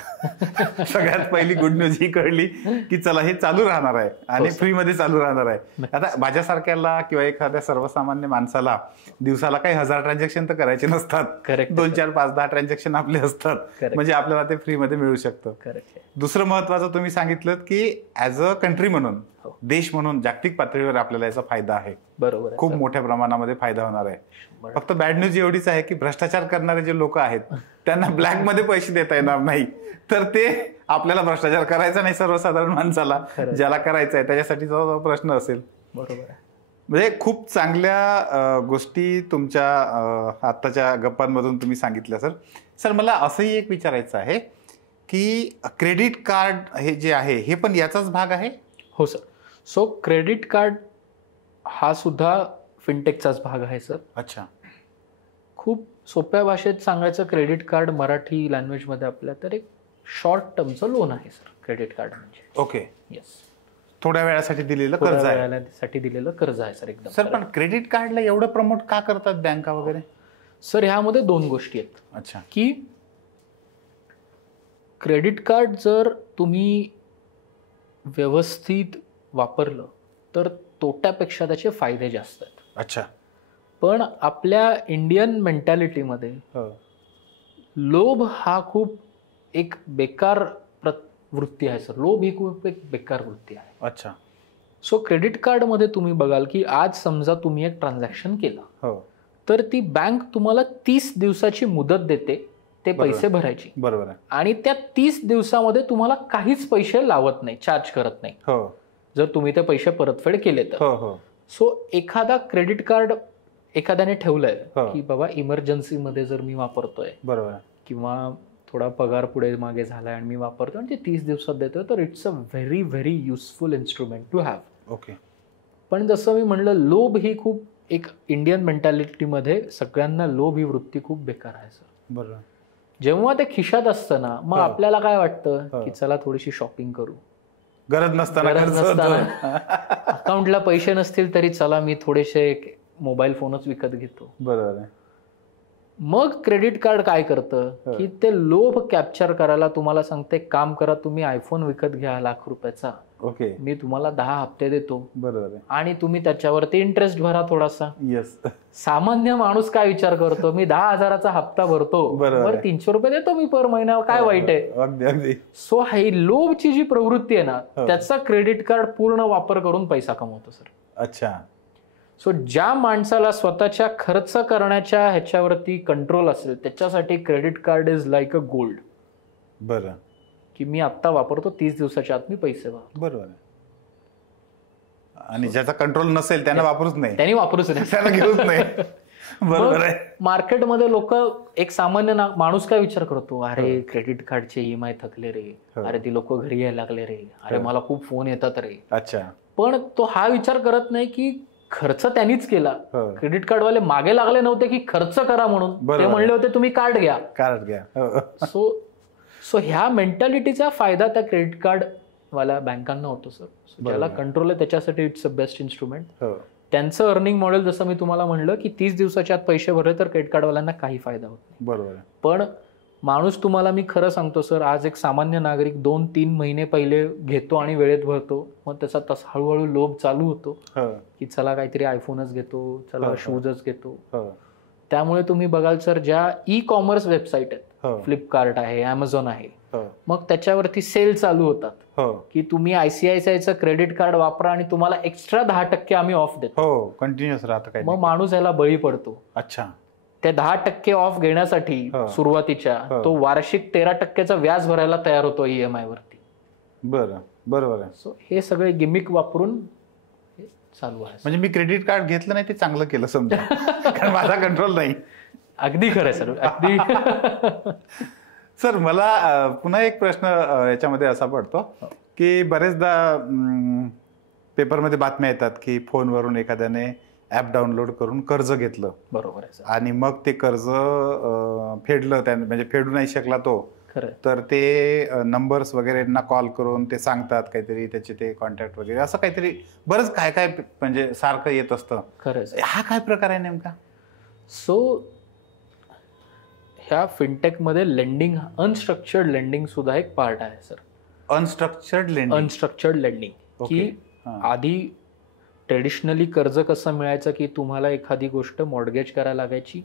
सगळ्यात पहिली गुड न्यूज ही कळली की चला हे चालू राहणार आहे आणि फ्रीमध्ये चालू राहणार आहे. आता माझ्यासारख्याला किंवा एखाद्या सर्वसामान्य माणसाला दिवसाला काही 1000 ट्रान्झॅक्शन तर करायचे नसतात. 2, 4, 5, 10 ट्रान्झॅक्शन आपले असतात. म्हणजे आपल्याला ते फ्रीमध्ये मिळू शकतं. दुसरं महत्वाचं तुम्ही सांगितलं की ऍज अ कंट्री म्हणून, देश म्हणून जागतिक पातळीवर आपल्याला याचा फायदा आहे. बरोबर. खूप मोठ्या प्रमाणामध्ये फायदा होणार आहे. फक्त बॅड न्यूज एवढीच आहे की भ्रष्टाचार करणारे जे लोक आहेत त्यांना ब्लॅक मध्ये पैसे देता येणार नाही. तर ते आपल्याला भ्रष्टाचार करायचा नाही, सर्वसाधारण माणसाला ज्याला करायचा आहे त्याच्यासाठीचा प्रश्न असेल. बरोबर. म्हणजे खूप चांगल्या गोष्टी तुमच्या आत्ताच्या गप्पांमधून तुम्ही सांगितल्या सर. सर मला असंही एक विचारायचं आहे की क्रेडिट कार्ड हे जे आहे हे पण याचाच भाग आहे? हो सर. सो क्रेडिट कार्ड हा सुद्धा फिनटेकचाच भाग आहे सर. अच्छा. खूप सोप्या भाषेत सांगायचं क्रेडिट कार्ड मराठी लँग्वेजमध्ये आपल्या तर एक शॉर्ट टर्मचं लोन आहे सर क्रेडिट कार्ड म्हणजे. ओके. येस. थोड्या वेळासाठी दिलेलं कर्ज आहे. साठी दिलेलं कर्ज आहे सर एकदम. सर पण क्रेडिट कार्डला एवढं प्रमोट का करतात बँका वगैरे? सर ह्यामध्ये 2 गोष्टी आहेत. अच्छा. की क्रेडिट कार्ड जर तुम्ही व्यवस्थित वापरलं तर तोट्यापेक्षा त्याचे फायदे जास्त आहेत. अच्छा. पण आपल्या इंडियन मेंटॅलिटीमध्ये लोभ हा खूप एक बेकार वृत्ती आहे सर. लोभ ही खूप एक बेकार वृत्ती आहे. अच्छा. सो क्रेडिट कार्डमध्ये तुम्ही बघाल की आज समजा तुम्ही एक ट्रान्झॅक्शन केलं तर ती बँक तुम्हाला 30 दिवसाची मुदत देते ते पैसे भरायची. बरोबर. आणि त्या 30 दिवसामध्ये तुम्हाला काहीच पैसे लावत नाही, चार्ज करत नाही जर तुम्ही ते पैसे परतफेड केले तर. सो एखादा क्रेडिट कार्ड एखाद्याने ठेवलंय की बाबा इमर्जन्सीमध्ये जर मी वापरतोय, बरोबर, किंवा थोडा पगार पुढे मागे झालाय आणि मी वापरतोय आणि ते 30 दिवसात देतोय तर it's a very very useful instrument to have. Okay. पण जसं मी म्हणलं लोभ ही खूप एक इंडियन मेंटॅलिटीमध्ये सगळ्यांना लोभ ही वृत्ती खूप बेकार आहे सर. बरोबर. जेव्हा ते खिशात असतं ना मग आपल्याला काय वाटतं की चला थोडीशी शॉपिंग करू. गरज नसताना अकाउंटला पैसे नसतील तरी चला मी थोडेसे मोबाईल फोनच विकत घेतो. बरोबर. मग क्रेडिट कार्ड काय करतं की ते लोभ कॅप्चर करायला तुम्हाला सांगते काम करा तुम्ही आयफोन विकत घ्या ₹1,00,000. ओके. मी तुम्हाला 10 हप्ते देतो. बरोबर. आणि तुम्ही त्याच्यावरती इंटरेस्ट भरा थोडासा. येस. सामान्य माणूस काय विचार करतो मी 10,000चा हप्ता भरतो, बरं ₹300 देतो मी पर महिना, काय वाईट आहे. अगदी अगदी. सो ही लोभची जी प्रवृत्ती आहे ना त्याचा क्रेडिट कार्ड पूर्ण वापर करून पैसा कमवतो सर. अच्छा. सो ज्या माणसाला स्वतःच्या खर्च करण्याच्या ह्याच्यावरती कंट्रोल असेल त्याच्यासाठी credit card is like a gold. बरं. की मी आत्ता वापरतो 30 दिवसाच्या आत मी पैसे वापरतो. बरोबर. आणि ज्याचा कंट्रोल नसेल त्यांना वापरूच नाही, त्यांनी वापरूच नाही, त्यांना घेऊच नाही. बरोबर आहे. मार्केटमध्ये लोक एक सामान्य माणूस काय विचार करतो अरे क्रेडिट कार्डचे EMI थकले रे, अरे ती लोक घरी यायला लागले रे, अरे मला खूप फोन येतात रे. अच्छा. पण तो हा विचार करत नाही की खर्च त्यांनीच केला. क्रेडिट कार्डवाले मागे लागले नव्हते की खर्च करा म्हणून, ते म्हणले होते तुम्ही कार्ड घ्या. सो ह्या मेंटॅलिटीचा फायदा त्या क्रेडिट कार्ड वाल्या बँकांना होतो सर. ज्याला कंट्रोल आहे त्याच्यासाठी इट्स अ बेस्ट इन्स्ट्रुमेंट. त्यांचं अर्निंग मॉडेल जसं मी तुम्हाला म्हणलं की 30 दिवसाच्या आत पैसे भरले तर क्रेडिट कार्डवाल्यांना काही फायदा होत नाही. बरोबर. पण माणूस तुम्हाला मी खरं सांगतो सर आज एक सामान्य नागरिक 2-3 महिने पहिले घेतो आणि वेळेत भरतो, मग त्याचा तसा हळूहळू लोभ चालू होतो की चला काहीतरी आयफोनच घेतो, चला शूजच घेतो. त्यामुळे तुम्ही बघाल सर ज्या ई कॉमर्स वेबसाईट आहेत, फ्लिपकार्ट आहे, अमेझॉन आहे, मग त्याच्यावरती सेल चालू होतात की तुम्ही ICICIचं क्रेडिट कार्ड वापरा आणि तुम्हाला एक्स्ट्रा 10% आम्ही ऑफ देतो. कंटिन्युअस राहतं काय. मग माणूस याला बळी पडतो. अच्छा. ते 10% ऑफ घेण्यासाठी सुरुवातीच्या तो वार्षिक 13% व्याज भरायला तयार होतो EMI वरती. बरोबर आहे. सो हे सगळे गिमिक वापरून चालू आहे. म्हणजे मी क्रेडिट कार्ड घेतलं नाही ते चांगलं केलं समजा, कारण माझा कंट्रोल नाही. अगदी खरं सर, अगदी. सर मला पुन्हा एक प्रश्न याच्यामध्ये असा पडतो की बरेचदा पेपरमध्ये बातम्या येतात की फोनवरून एखाद्याने ॲप डाउनलोड करून कर्ज घेतलं. बरोबर आहे. आणि मग ते कर्ज फेडलं त्याने, म्हणजे फेडू नाही शकला तो, तर ते नंबर्स वगैरेंना कॉल करून ते सांगतात काहीतरी, त्याचे ते कॉन्टॅक्ट वगैरे असं काहीतरी बरंच काय काय म्हणजे सारखं येत असतं. खरंच. हा काय प्रकार आहे नेमका? सो ह्या फिनटेकमध्ये लेंडिंग, अनस्ट्रक्चर्ड लेंडिंग सुद्धा एक पार्ट आहे सर. अनस्ट्रक्चर्ड लेंडिंग की आधी ट्रेडिशनली कर्ज कसं मिळायचं की तुम्हाला एखादी गोष्ट मॉर्गेज करायला लागायची,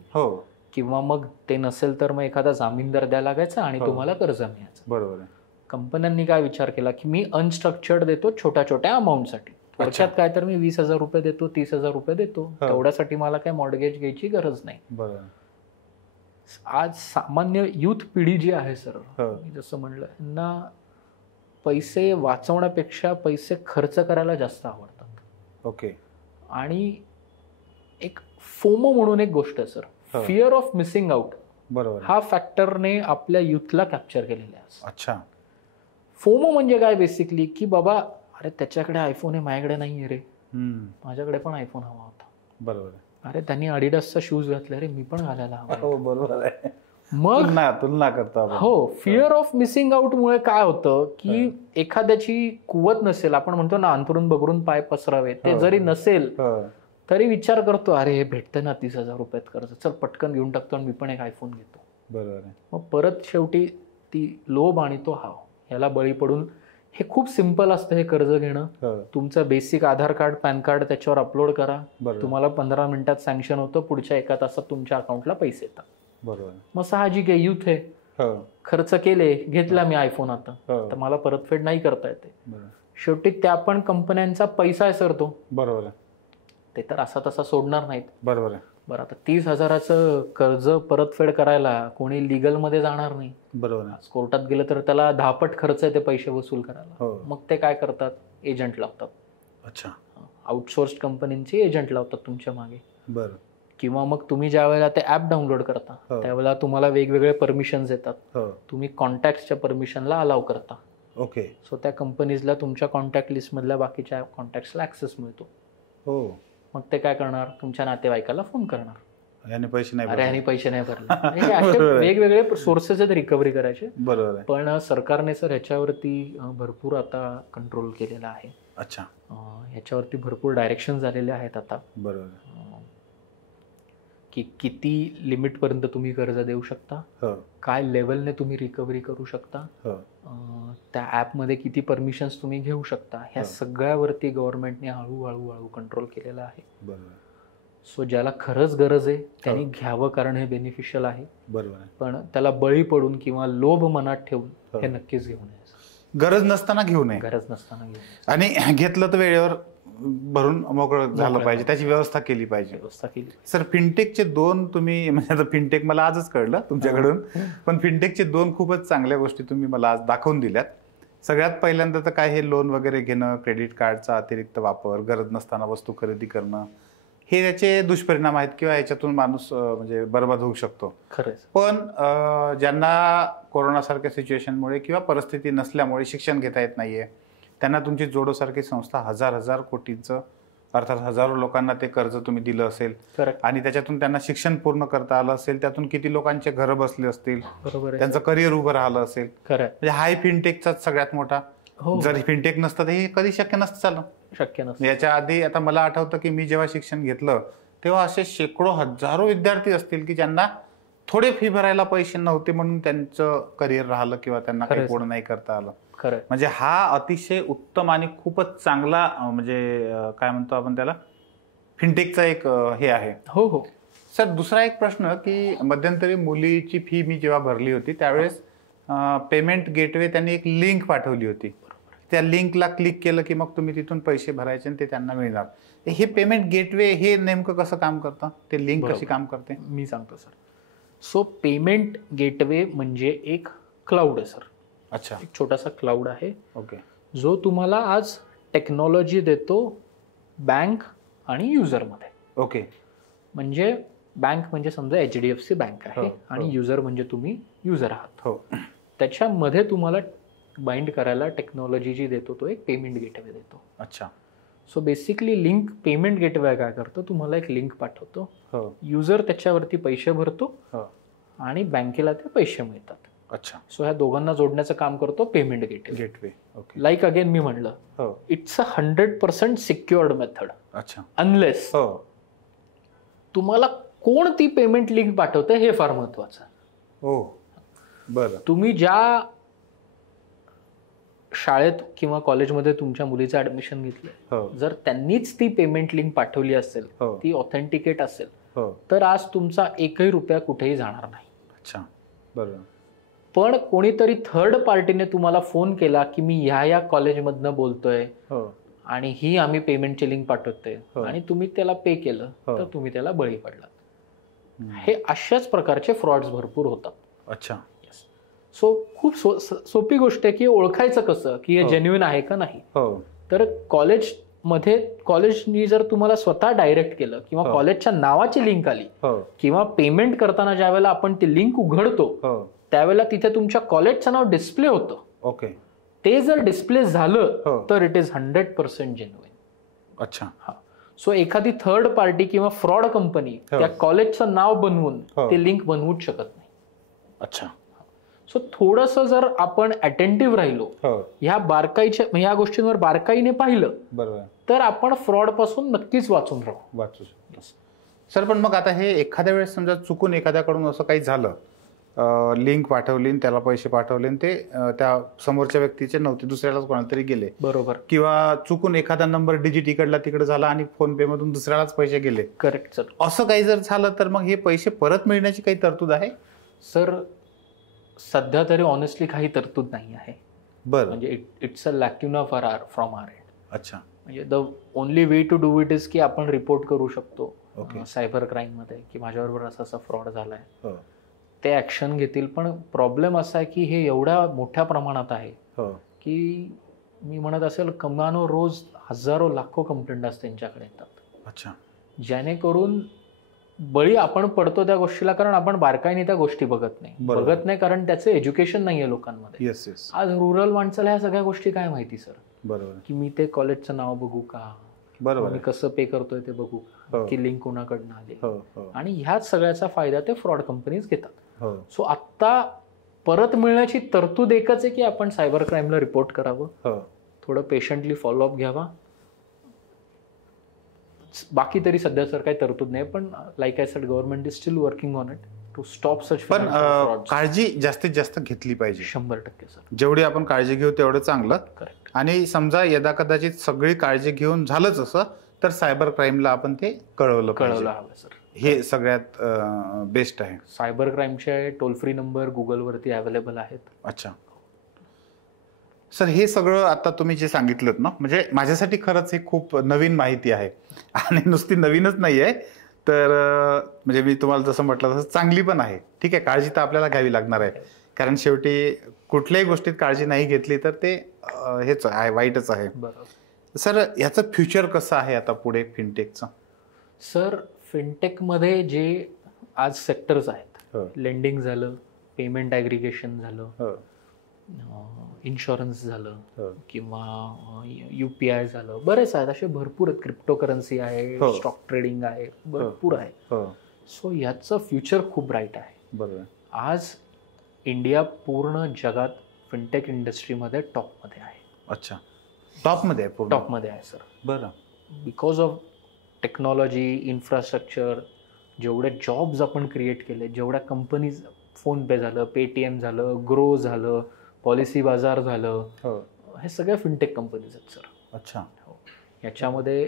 किंवा मग ते नसेल तर मग एखादा जामीनदार द्यायला लागायचा आणि तुम्हाला कर्ज मिळायचं. बरोबर. कंपन्यांनी काय विचार केला की मी अनस्ट्रक्चर्ड देतो छोट्या छोट्या अमाऊंटसाठी. वर्षात काय तर मी 20,000 रुपये देतो, 30,000 रुपये देतो, तेवढ्यासाठी मला काय मॉर्गेज घ्यायची गरज नाही. आज सामान्य युथ पिढी जी आहे सर, मी जसं म्हणलं, यांना पैसे वाचवण्यापेक्षा पैसे खर्च करायला जास्त आवडतात. ओके. आणि एक फोमो म्हणून एक गोष्ट आहे sir, fear of missing out. बरोबर. हा फॅक्टरने आपल्या युथला कॅप्चर केलेला आहे. अच्छा. फोमो म्हणजे काय बेसिकली की बाबा अरे त्याच्याकडे आयफोन आहे, माझ्याकडे नाहीये रे, माझ्याकडे पण आयफोन हवा होता. बरोबर. अरे त्यांनी अडिडासचा शूज घातला रे, मी पण घालायला हवा. बरोबर आहे. मग तुलना करतो. हो, फिअर ऑफ मिसिंग आउट मुळे काय होतं की एखाद्याची कुवत नसेल, आपण म्हणतो ना अंथरून बघरून पाय पसरावे, ते जरी नसेल तरी विचार करतो अरे हे भेटतं ना 30,000 रुपयात कर्ज, चल पटकन घेऊन टाकतो आणि मी पण एक आयफोन घेतो. बरोबर आहे. मग परत शेवटी ती लोभ आणि तो हाव याला बळी पडून, हे खूप सिंपल असतं हे कर्ज घेणं. तुमचं बेसिक आधार कार्ड, पॅन कार्ड त्याच्यावर अपलोड करा, तुम्हाला 15 मिनिटात सँक्शन होतं, पुढच्या 1 तासात तुमच्या अकाउंटला पैसे येतात. बरोबर. मग साहजिक आहे, युथ आहे, खर्च केले, घेतला मी आयफोन, आता तर मला परतफेड नाही करता येते. शेवटी त्या पण कंपन्यांचा पैसा आहे सर तो. बरोबर. ते तर असा तसा सोडणार नाहीत. बरोबर. बरं, आता 30,000चं कर्ज परतफेड करायला कोणी लिगल मध्ये जाणार नाही. बरोबर. कोर्टात गेलं तर त्याला 10 पट खर्च आहे ते पैसे वसूल करायला. मग ते काय करतात, एजंट लावतात. अच्छा. आउटसोर्स्ड कंपनीचे एजंट लावतात तुमच्या मागे. बरं. किंवा मग तुम्ही ज्या वेळेला ते ऍप डाउनलोड करता त्यावेळेला तुम्हाला वेगवेगळे परमिशन्स येतात. तुम्ही कॉन्टॅक्टच्या परमिशनला अलाव करता. ओके. सो त्या कंपनीजला तुमच्या कॉन्टॅक्ट लिस्ट मधल्या बाकीच्या कॉन्टॅक्ट्सला ऍक्सेस मिळतो. हो. मग ते काय करणार, तुमच्या नातेवाईकाला फोन करणार, याने पैसे नाही, अरे ह्याने पैसे नाही भरले. असे वेगवेगळे सोर्सेस आहेत रिकव्हरी करायचे. बरोबर. पण सरकारने सर ह्याच्यावरती भरपूर आता कंट्रोल केलेला आहे. अच्छा. ह्याच्यावरती भरपूर डायरेक्शन झालेले आहेत आता. बरोबर. की किती लिमिट पर्यंत तुम्ही कर्ज देऊ शकता, काय लेवलने तुम्ही रिकव्हरी करू शकता, त्या ऍपमध्ये किती परमिशन्स तुम्ही घेऊ शकता, ह्या सगळ्यावरती गव्हर्नमेंटने हळूहळू कंट्रोल केलेला आहे. बरोबर. सो ज्याला खरंच गरज आहे त्यांनी घ्यावं, कारण हे बेनिफिशियल आहे. बरोबर. पण त्याला बळी पडून किंवा लोभ मनात ठेवून हे नक्कीच घेऊ नये. गरज नसताना घेऊ नये. गरज नसताना घेऊ नये. आणि घेतलं तर वेळेवर भरून मोकळं झालं पाहिजे, त्याची व्यवस्था केली पाहिजे. सर, फिनटेकचे 2 तुम्ही, म्हणजे आता फिनटेक मला आजच कळलं तुमच्याकडून, पण फिनटेकचे 2 खूपच चांगल्या गोष्टी तुम्ही मला आज दाखवून दिल्यात. सगळ्यात पहिल्यांदा तर काय, हे लोन वगैरे घेणं, क्रेडिट कार्डचा अतिरिक्त वापर, गरज नसताना वस्तू खरेदी करणं, हे त्याचे दुष्परिणाम आहेत किंवा याच्यातून माणूस म्हणजे बरबाद होऊ शकतो. खरंच. पण ज्यांना कोरोनासारख्या सिच्युएशनमुळे किंवा परिस्थिती नसल्यामुळे शिक्षण घेता येत नाहीये, त्यांना तुमची जोडोसारखी संस्था हजार कोटींचं, अर्थात हजारो लोकांना ते कर्ज तुम्ही दिलं असेल आणि त्याच्यातून त्यांना शिक्षण पूर्ण करता आलं असेल, त्यातून किती लोकांचे घरं बसले असतील, त्यांचं करिअर उभं राहिलं असेल. म्हणजे हाय फिनटेकचा सगळ्यात मोठा. जर फिनटेक नसतं तर हे कधी शक्य नसतं झालं. शक्य नसतं. याच्या आधी आता मला आठवतं की मी जेव्हा शिक्षण घेतलं तेव्हा असे शेकडो हजारो विद्यार्थी असतील की ज्यांना थोडे फी भरायला पैसे नव्हते म्हणून त्यांचं करिअर राहिलं किंवा त्यांना काही पूर्ण नाही करता आलं. म्हणजे हा अतिशय उत्तम आणि खूपच चांगला, म्हणजे काय म्हणतो आपण त्याला, फिनटेकचा एक हे आहे. हो. सर, दुसरा एक प्रश्न की मध्यंतरी मुलीची फी मी जेव्हा भरली होती त्यावेळेस पेमेंट गेटवे त्यांनी एक लिंक पाठवली होती. त्या लिंकला क्लिक केलं की मग तुम्ही तिथून पैसे भरायचे आणि ते त्यांना मिळणार. हे पेमेंट गेटवे हे नेमकं कसं काम करतं, ते लिंक कशी काम करते? मी सांगतो सर. सो पेमेंट गेटवे म्हणजे एक क्लाउड आहे सर. अच्छा. एक छोटासा क्लाउड आहे. ओके. जो तुम्हाला आज टेक्नॉलॉजी देतो बँक आणि युजरमध्ये. ओके. म्हणजे बँक म्हणजे समजा HDFC बँक आहे आणि युजर म्हणजे तुम्ही युजर आहात. हो. त्याच्यामध्ये तुम्हाला बाइंड करायला टेक्नॉलॉजी जी देतो तो एक पेमेंट गेटवे देतो. अच्छा. So basically link payment gateway काय करतो, तुम्हाला एक लिंक पाठवतो, युजर त्याच्यावरती पैसे भरतो आणि बँकेला ते पैसे मिळतात. अच्छा. सो ह्या दोघांना जोडण्याचं काम करतो payment gateway. Okay. Like again मी म्हणलं, इट्स अ 100% सिक्युअर्ड मेथड. अच्छा. अनलेस तुम्हाला कोण ती पेमेंट लिंक पाठवते हे फार महत्वाचं. हो. बरं. तुम्ही ज्या शाळेत किंवा कॉलेजमध्ये तुमच्या मुलीचं ऍडमिशन घेतलंय, जर त्यांनीच ती पेमेंट लिंक पाठवली असेल, ती ऑथेंटिकेट असेल, तर आज तुमचा एकही रुपया कुठेही जाणार नाही. अच्छा. बरं. पण कोणीतरी थर्ड पार्टीने तुम्हाला फोन केला की मी ह्या कॉलेजमधनं बोलतोय आणि ही आम्ही पेमेंटची लिंक पाठवतोय आणि तुम्ही त्याला पे केलं, तर तुम्ही त्याला बळी पडलात. हे अशाच प्रकारचे फ्रॉड्स भरपूर होतात. अच्छा. सो खूप सोपी गोष्ट आहे की ओळखायचं कसं की हे जेन्युइन आहे का नाही. तर कॉलेजनी जर तुम्हाला स्वतः डायरेक्ट केलं किंवा कॉलेजच्या नावाची लिंक आली किंवा पेमेंट करताना ज्या वेळेला आपण ती लिंक उघडतो त्यावेळेला तिथे तुमच्या कॉलेजचं नाव डिस्प्ले होतं. ओके. ते जर डिस्प्ले झालं तर इट इज 100% जेन्युइन. अच्छा. हा. सो एखादी थर्ड पार्टी किंवा फ्रॉड कंपनी त्या कॉलेजचं नाव बनवून ते लिंक बनवूच शकत नाही. अच्छा. सो थोडंसं जर आपण अटेंटिव्ह राहिलो, ह्या गोष्टींवर बारकाईने पाहिलं, बरोबर, तर आपण फ्रॉड पासून नक्कीच वाचू शकतो. सर, पण मग आता हे एखाद्या वेळेस समजा चुकून एखाद्याकडून असं काही झालं, लिंक पाठवली त्याला पैसे पाठवले ते त्या समोरच्या व्यक्तीचे नव्हते, दुसऱ्यालाच कोणातरी गेले, बरोबर, किंवा चुकून एखादा नंबर डिजिट इकडला तिकडे झाला आणि फोन पे मधून दुसऱ्यालाच पैसे गेले. Correct sir. असं काही जर झालं तर मग हे पैसे परत मिळण्याची काही तरतूद आहे? सर, सध्या तरी ऑनेस्टली काही तरतूद नाही आहे. बरं. म्हणजे it's a lacuna from our end. अच्छा. म्हणजे the only way to do it is की आपण रिपोर्ट करू शकतो सायबर क्राईम मध्ये की माझ्याबरोबर असा फ्रॉड झालाय, ते ऍक्शन घेतील. पण प्रॉब्लेम असा आहे की हे एवढ्या मोठ्या प्रमाणात आहे की मी म्हणत असेल कमानो रोज हजारो लाखो कंप्लेंट त्यांच्याकडे येतात. अच्छा. जेणेकरून बळी आपण पडतो त्या गोष्टीला, कारण आपण बारकाईने त्या गोष्टी बघत नाही कारण त्याचं एज्युकेशन नाहीये लोकांमध्ये. आज रुरल माणसाला ह्या सगळ्या गोष्टी काय माहिती सर? बरोबर. की मी ते कॉलेजचं नाव बघू का, बरोबर, मी कसं पे करतोय ते बघू का, की लिंक कोणाकडनं आली, आणि ह्याच सगळ्याचा फायदा ते फ्रॉड कंपनीज घेतात. सो आता परत मिळण्याची तरतूद एकच आहे की आपण सायबर क्राईमला रिपोर्ट करावं, थोडं पेशंटली फॉलोअप घ्यावा. बाकी तरी सध्या सर काही तरतूद नाही, पण like I said government is still working on it to stop such. पण काळजी जास्तीत जास्त घेतली पाहिजे. 100% सर. जेवढी आपण काळजी घेऊ तेवढं चांगलं. करेक्ट. आणि समजा यदा कदाचित सगळी काळजी घेऊन झालंच असं तर सायबर क्राईमला आपण ते कळवलं हवं सर. हे सगळ्यात बेस्ट आहे. सायबर क्राईमचे टोल फ्री नंबर गुगलवरती अवेलेबल आहेत. अच्छा. सर, हे सगळं आता तुम्ही जे सांगितलं ना, म्हणजे माझ्यासाठी खरंच हे खूप नवीन माहिती आहे आणि नुसती नवीनच नाही आहे, तर म्हणजे मी तुम्हाला जसं म्हटलं तसं चांगली पण आहे. ठीक आहे, काळजी तर आपल्याला घ्यावी लागणार आहे, कारण शेवटी कुठल्याही गोष्टीत काळजी नाही घेतली तर ते हेच आहे, वाईटच आहे. सर, याचं फ्युचर कसं आहे आता पुढे फिनटेकचं? सर, फिनटेकमध्ये जे आज सेक्टर्स आहेत, लेंडिंग झालं, पेमेंट ॲग्रिगेशन झालं, इन्शुरन्स झालं, किंवा UPI झालं, बरेच आहेत असे, भरपूर आहेत. क्रिप्टोकरन्सी आहे, स्टॉक ट्रेडिंग आहे, भरपूर आहे. सो याचं फ्युचर खूप ब्राईट आहे. बरोबर. आज इंडिया पूर्ण जगात फिनटेक इंडस्ट्रीमध्ये टॉपमध्ये आहे. अच्छा. टॉपमध्ये आहे सर. बरं. बिकॉज ऑफ टेक्नॉलॉजी, इन्फ्रास्ट्रक्चर, जेवढे जॉब्स आपण क्रिएट केले, जेवढ्या कंपनीज, फोनपे झालं, पेटीएम झालं, ग्रो झालं, पॉलिसी बाजार झालं, हे सगळ्या फिनटेक कंपनीज आहेत सर. अच्छा. याच्यामध्ये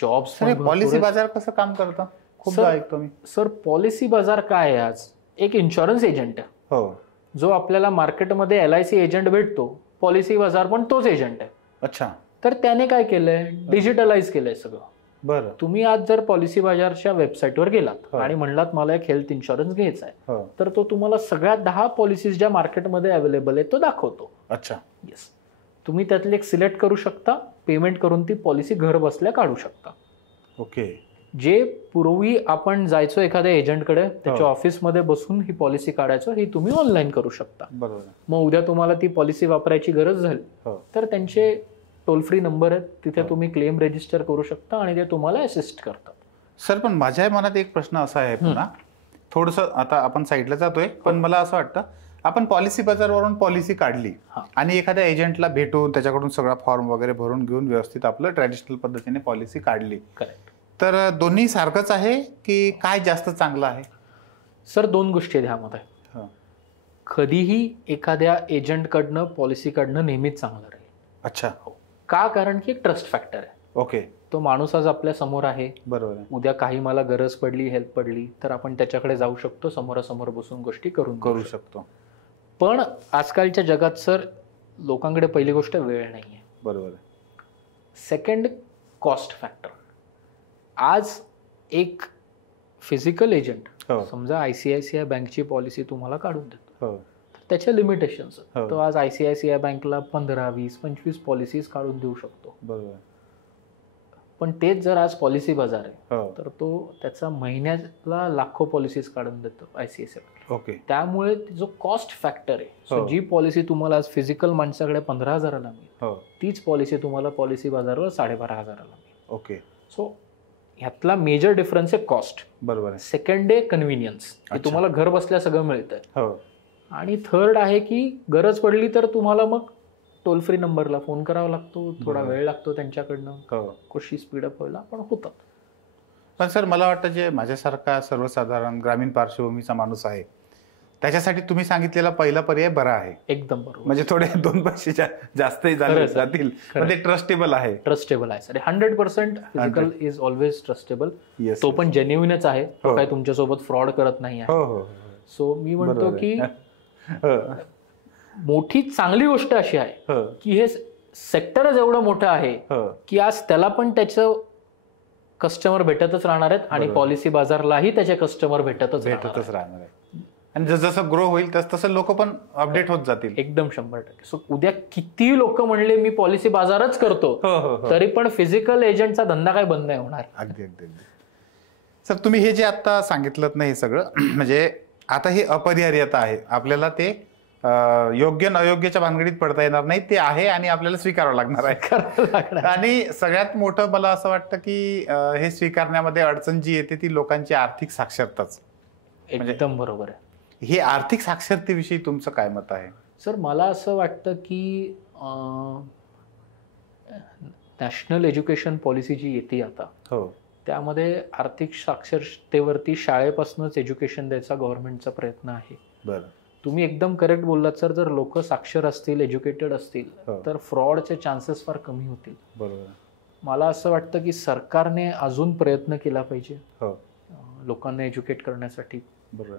जॉब्स. पॉलिसी बाजार कसं काम करतं? खूप ऐकतो मी. सर, पॉलिसी बाजार काय आहे? आज एक इन्शुरन्स एजंट आहे. जो आपल्याला मार्केटमध्ये LIC एजंट भेटतो, पॉलिसी बाजार पण तोच एजंट आहे. अच्छा. तर त्याने काय केलंय, डिजिटलाइज केलंय सगळं. बरं. तुम्ही आज जर पॉलिसी बाजारच्या वेबसाईटवर गेलात आणि म्हणलात मला एक हेल्थ इन्शुरन्स घ्यायचा आहे, तर तो तुम्हाला सगळ्या 10 पॉलिसीज ज्या मार्केटमध्ये अवेलेबल आहेत तो दाखवतो. अच्छा. येस. तुम्ही त्यातले एक सिलेक्ट करू शकता, पेमेंट करून ती पॉलिसी घर बसल्या काढू शकता. ओके. जे पूर्वी आपण जायचो एखाद्या एजंटकडे, त्याच्या ऑफिसमध्ये बसून ही पॉलिसी काढायचो, ही तुम्ही ऑनलाईन करू शकता. बरोबर. मग उद्या तुम्हाला ती पॉलिसी वापरायची गरज झाली तर त्यांचे टोल फ्री नंबर आहेत, तिथे तुम्ही क्लेम रजिस्टर करू शकता आणि ते तुम्हाला असिस्ट करतात. सर, पण माझ्या मनात एक प्रश्न असा आहे पुन्हा, थोडंसं आता आपण साईडला जातोय, पण मला असं वाटतं आपण पॉलिसी बाजारवरून पॉलिसी काढली आणि एखाद्या एजंटला भेटून त्याच्याकडून सगळा फॉर्म वगैरे भरून घेऊन व्यवस्थित आपलं ट्रॅडिशनल पद्धतीने पॉलिसी काढली, करेक्ट. तर दोन्ही सारखंच आहे की काय जास्त चांगलं आहे? सर, 2 गोष्टी ह्यामध्ये. कधीही एखाद्या एजंटकडनं पॉलिसी काढणं नेहमीच चांगलं राहील. अच्छा. का? कारण की एक ट्रस्ट फॅक्टर आहे. ओके. तो माणूस आज आपल्या समोर आहे. बरोबर आहे. उद्या काही मला गरज पडली, हेल्प पडली, तर आपण त्याच्याकडे जाऊ शकतो, समोरासमोर बसून गोष्टी करू शकतो. पण आजकालच्या जगात सर लोकांकडे पहिली गोष्ट वेळ नाहीये. बरोबर आहे. Second, cost factor. आज एक फिजिकल एजंट समजा ICICI बँकची पॉलिसी तुम्हाला काढून देतो, तर त्याच्या लिमिटेशन्स. तो आज ICICI बँकला 15, 20, 25 पॉलिसीज काढून देऊ शकतो. बरोबर. पण तेच जर आज पॉलिसी बाजार आहे तर तो त्याचा महिन्याला लाखो पॉलिसीज काढून देतो ICICI. ओके. त्यामुळे जो कॉस्ट फॅक्टर आहे, सो जी पॉलिसी तुम्हाला आज फिजिकल माणसाकडे 15,000ला मिळेल, तीच पॉलिसी तुम्हाला पॉलिसी बाजारवर 12,500ला मिळेल. ओके. सो ह्यातला मेजर डिफरन्स आहे कॉस्ट. बरोबर आहे. सेकंड आहे कन्व्हिनियन्स, की तुम्हाला घर बसल्या सगळं मिळतंय. आणि थर्ड आहे की गरज पडली तर तुम्हाला मग टोल फ्री नंबरला फोन करावा लागतो, थोडा वेळ लागतो त्यांच्याकडनं, कशी स्पीडअप व्हायला, पण होतात. पण सर, मला वाटतं जे माझ्यासारखा सर्वसाधारण ग्रामीण पार्श्वभूमीचा माणूस आहे त्याच्यासाठी तुम्ही सांगितलेला पहिला पर्याय बरा आहे. एकदम बरोबर. म्हणजे थोडे 2 पैसे जास्तही जातील, पण ते ट्रस्टेबल आहे. ट्रस्टेबल आहे sir. 100% physical is always trustable. तो पण जेन्युइनच आहे, तो काय तुमच्यासोबत फ्रॉड करत नाही आहे. सो मी म्हणतो की मोठी चांगली गोष्ट अशी आहे की हे सेक्टरच एवढं मोठं आहे की आज त्याला पण त्याचं कस्टमर भेटतच राहणार आहेत आणि पॉलिसी बाजारलाही त्याचे कस्टमर भेटतच राहणार आहे. आणि जसं ग्रो होईल तसं लोक पण अपडेट होत जातील. एकदम 100%. सो उद्या किती लोक म्हणले मी पॉलिसी बाजारच करतो, तरी पण फिजिकल एजंटचा धंदा काय बंद नाही होणार. अगदी अगदी अगदी. सर, तुम्ही हे जे आता सांगितलं ना, हे सगळं म्हणजे आता हे अपरिहार्यता आहे, आपल्याला ते योग्य न अयोग्यच्या भानगडीत पडता येणार नाही, ते आहे आणि आपल्याला स्वीकारावं लागणार आहे. आणि सगळ्यात मोठं मला असं वाटतं की हे स्वीकारण्यामध्ये अडचण जी येते ती लोकांची आर्थिक साक्षरताच. एकदम बरोबर आहे. हे आर्थिक साक्षरतेविषयी तुमचं काय मत आहे? सर, मला असं वाटतं की नॅशनल एज्युकेशन पॉलिसी जी येते आता, त्यामध्ये आर्थिक साक्षरतेवरती शाळेपासूनच एज्युकेशन द्यायचा गव्हर्नमेंटचा प्रयत्न आहे. बरं. तुम्ही एकदम करेक्ट बोललात सर. जर लोक साक्षर असतील, एज्युकेटेड असतील, तर फ्रॉडचे चान्सेस फार कमी होतील. बरोबर. मला असं वाटतं की सरकारने अजून प्रयत्न केला पाहिजे लोकांना एज्युकेट करण्यासाठी. बरोबर.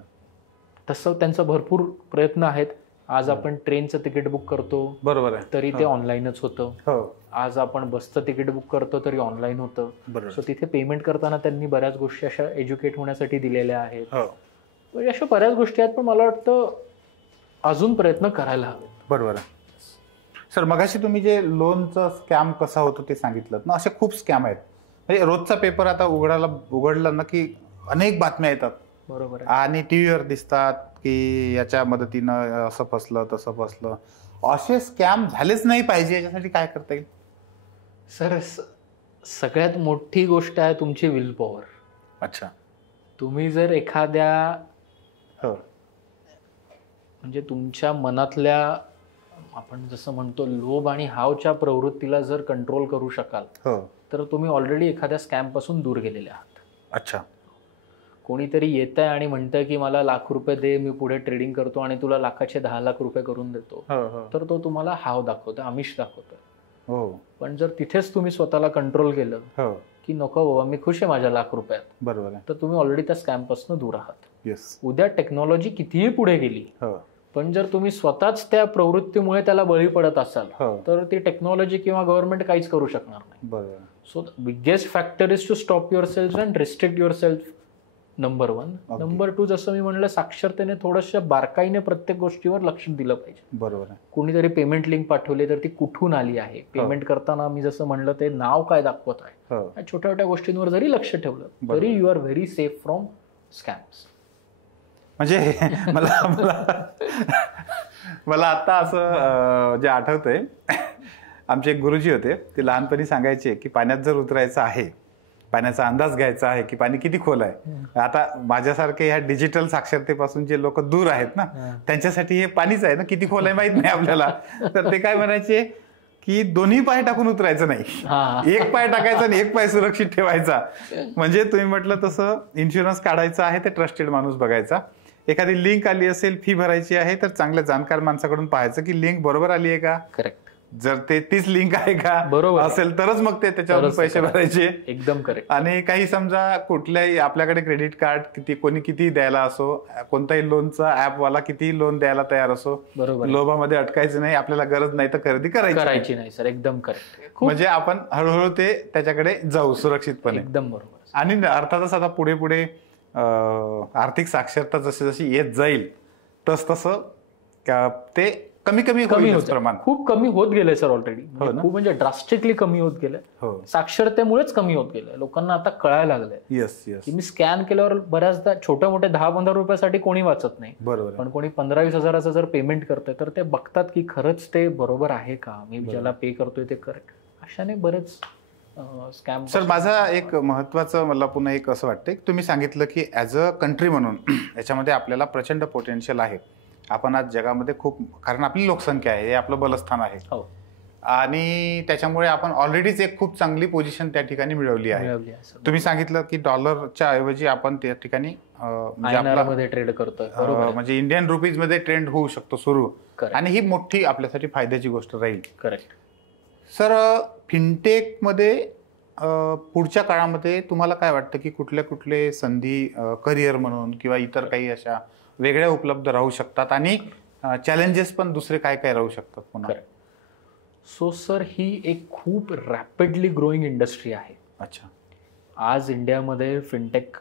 तसं त्यांचा भरपूर प्रयत्न आहेत. आज आपण ट्रेनचं तिकीट बुक करतो, बरोबर आहे, तरी ते ऑनलाईनच होतं. आज आपण बसचं तिकीट बुक करतो तरी ऑनलाईन होतं. सो तिथे पेमेंट करताना त्यांनी बऱ्याच गोष्टी अशा एज्युकेट होण्यासाठी दिलेल्या आहेत. म्हणजे अशा बऱ्याच गोष्टी आहेत, पण मला वाटतं अजून प्रयत्न करायला हवे. बरोबर आहे. सर, मगाशी तुम्ही जे लोनचं स्कॅम कसा होतो ते सांगितलं ना, असे खूप स्कॅम आहेत. म्हणजे रोजचा पेपर आता उघडला ना की अनेक बातम्या येतात. बरोबर. आणि टीव्हीवर दिसतात की याच्या मदतीनं असं फसलं तसं फसलं. असे स्कॅम झालेच नाही पाहिजे, याच्यासाठी काय करता येईल? सर, सगळ्यात मोठी गोष्ट आहे तुमची विल पॉवर. अच्छा. तुम्ही जर एखाद्या म्हणजे तुमच्या मनातल्या आपण जसं म्हणतो लोभ आणि हावच्या प्रवृत्तीला जर कंट्रोल करू शकाल तर तुम्ही ऑलरेडी एखाद्या स्कॅम पासून दूर गेलेले आहात. अच्छा. कोणीतरी येत आहे आणि म्हणतंय की मला ₹1,00,000 दे, मी पुढे ट्रेडिंग करतो आणि तुला लाखाचे ₹10,00,000 करून देतो, तर तो तुम्हाला हाव दाखवतोय, आमिष दाखवतोय. पण जर तिथेच तुम्ही स्वतःला कंट्रोल केलं की नको बाबा, मी खुश आहे माझ्या ₹1,00,000, बरोबर, तर तुम्ही ऑलरेडी त्या स्कॅम पासून दूर आहात. उद्या टेक्नॉलॉजी कितीही पुढे गेली पण जर तुम्ही स्वतःच त्या प्रवृत्तीमुळे त्याला बळी पडत असाल तर ती टेक्नॉलॉजी किंवा गव्हर्नमेंट काहीच करू शकणार नाही. बरोबर. So biggest factor is to stop yourself and restrict yourself. Number 1. Number 2, जसं मी म्हणलं, साक्षरतेने थोडंसं बारकाईने प्रत्येक गोष्टीवर लक्ष दिलं पाहिजे. बरोबर. कोणीतरी पेमेंट लिंक पाठवली तर ती कुठून आली आहे, पेमेंट करताना मी जसं म्हणलं ते नाव काय दाखवत आहे, छोट्या छोट्या गोष्टींवर जरी लक्ष ठेवलं तरी you are very safe from scams. म्हणजे मला आता असं जे आठवतंय, आमचे एक गुरुजी होते, ते लहानपणी सांगायचे की पाण्यात जर उतरायचं आहे, पाण्याचा अंदाज घ्यायचा आहे की पाणी किती खोल आहे. आता माझ्यासारखे ह्या डिजिटल साक्षरतेपासून जे लोक दूर आहेत ना, त्यांच्यासाठी हे पाणीच आहे ना, किती खोल आहे माहित नाही आपल्याला. तर ते काय म्हणायचे की दोन्ही पाय टाकून उतरायचं नाही, एक पाय टाकायचा आणि एक पाय सुरक्षित ठेवायचा. म्हणजे तुम्ही म्हटलं तसं इन्शुरन्स काढायचा आहे ते ट्रस्टेड माणूस बघायचा. एखादी लिंक आली असेल, फी भरायची आहे, तर चांगल्या जाणकार माणसाकडून पाहायचं की लिंक बरोबर आली आहे का. करेक्ट. जर ते तीच लिंक आहे का बरोबर असेल तरच मग ते त्याच्यावर पैसे भरायचे. एकदम करेक्ट. आणि काही समजा कुठल्याही आपल्याकडे क्रेडिट कार्ड कोणी किती द्यायला असो, कोणताही लोनचा ऍपवाला किती लोन द्यायला तयार असो, बरोबर, लोभामध्ये अटकायचं नाही. आपल्याला गरज नाही तर खरेदी करायची नाही सर. एकदम करेक्ट. म्हणजे आपण हळूहळू ते त्याच्याकडे जाऊ सुरक्षितपणे. एकदम बरोबर. आणि अर्थातच आता पुढे पुढे आर्थिक साक्षरता जशी जशी येत जाईल तसं ते कमी होईल प्रमाण. खूप कमी होत गेलंय सर ऑलरेडी. खूप म्हणजे ड्रास्टिकली कमी होत गेलंय. साक्षरतेमुळेच कमी होत गेलंय. लोकांना आता कळायला लागलंय की मी स्कॅन केल्यावर बऱ्याचदा छोट्या मोठ्या 10-15 रुपयासाठी कोणी वाचत नाही. बरोबर. पण कोणी 15-20 हजाराचं जर पेमेंट करतोय तर ते बघतात की खरंच ते बरोबर आहे का, मी ज्याला पे करतोय ते करेक्ट. अशाने बरेच स्कॅम. सर माझा एक महत्वाचं मला पुन्हा एक असं वाटतं, तुम्ही सांगितलं की ऍज अ कंट्री म्हणून याच्यामध्ये आपल्याला प्रचंड पोटेन्शियल आहे. आपण आज जगामध्ये खूप, कारण आपली लोकसंख्या आहे, हे आपलं बलस्थान आहे. आणि त्याच्यामुळे आपण ऑलरेडीच एक खूप चांगली पोझिशन त्या ठिकाणी मिळवली आहे. तुम्ही सांगितलं की डॉलरच्या ऐवजी आपण त्या ठिकाणी ट्रेड करतोय, म्हणजे इंडियन रुपीज मध्ये ट्रेंड होऊ शकतो सुरू. आणि ही मोठी आपल्यासाठी फायद्याची गोष्ट राहील. करेक्ट. सर फिनटेक मध्ये पुढच्या काळामध्ये तुम्हाला काय वाटतं की कुठले संधी करिअर म्हणून किंवा इतर काही अशा वेगळ्या उपलब्ध राहू शकतात, आणि चॅलेंजेस पण दुसरे काय काय राहू शकतात पुन्हा? सो सर ही एक खूप रॅपिडली ग्रोईंग इंडस्ट्री आहे. अच्छा. आज इंडियामध्ये फिनटेक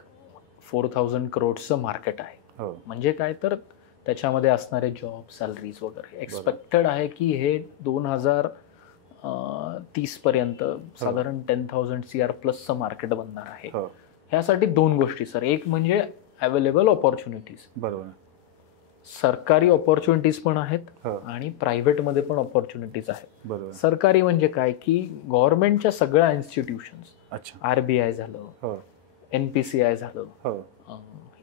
4000 करोडचं मार्केट आहे. म्हणजे काय तर त्याच्यामध्ये असणारे जॉब, सॅलरीज वगैरे एक्सपेक्टेड आहे की हे 2030 पर्यंत साधारण 10,000 CR प्लसचं मार्केट बनणार आहे. ह्यासाठी 2 गोष्टी सर. एक म्हणजे अवेलेबल ऑपॉर्च्युनिटीज. बरोबर. सरकारी ऑपॉर्च्युनिटीज पण आहेत आणि प्रायव्हेटमध्ये पण ऑपॉर्च्युनिटीज आहेत. बरोबर. सरकारी म्हणजे काय की गव्हर्नमेंटच्या सगळ्या इन्स्टिट्यूशन्स, RBI झालं, NPCI झालं,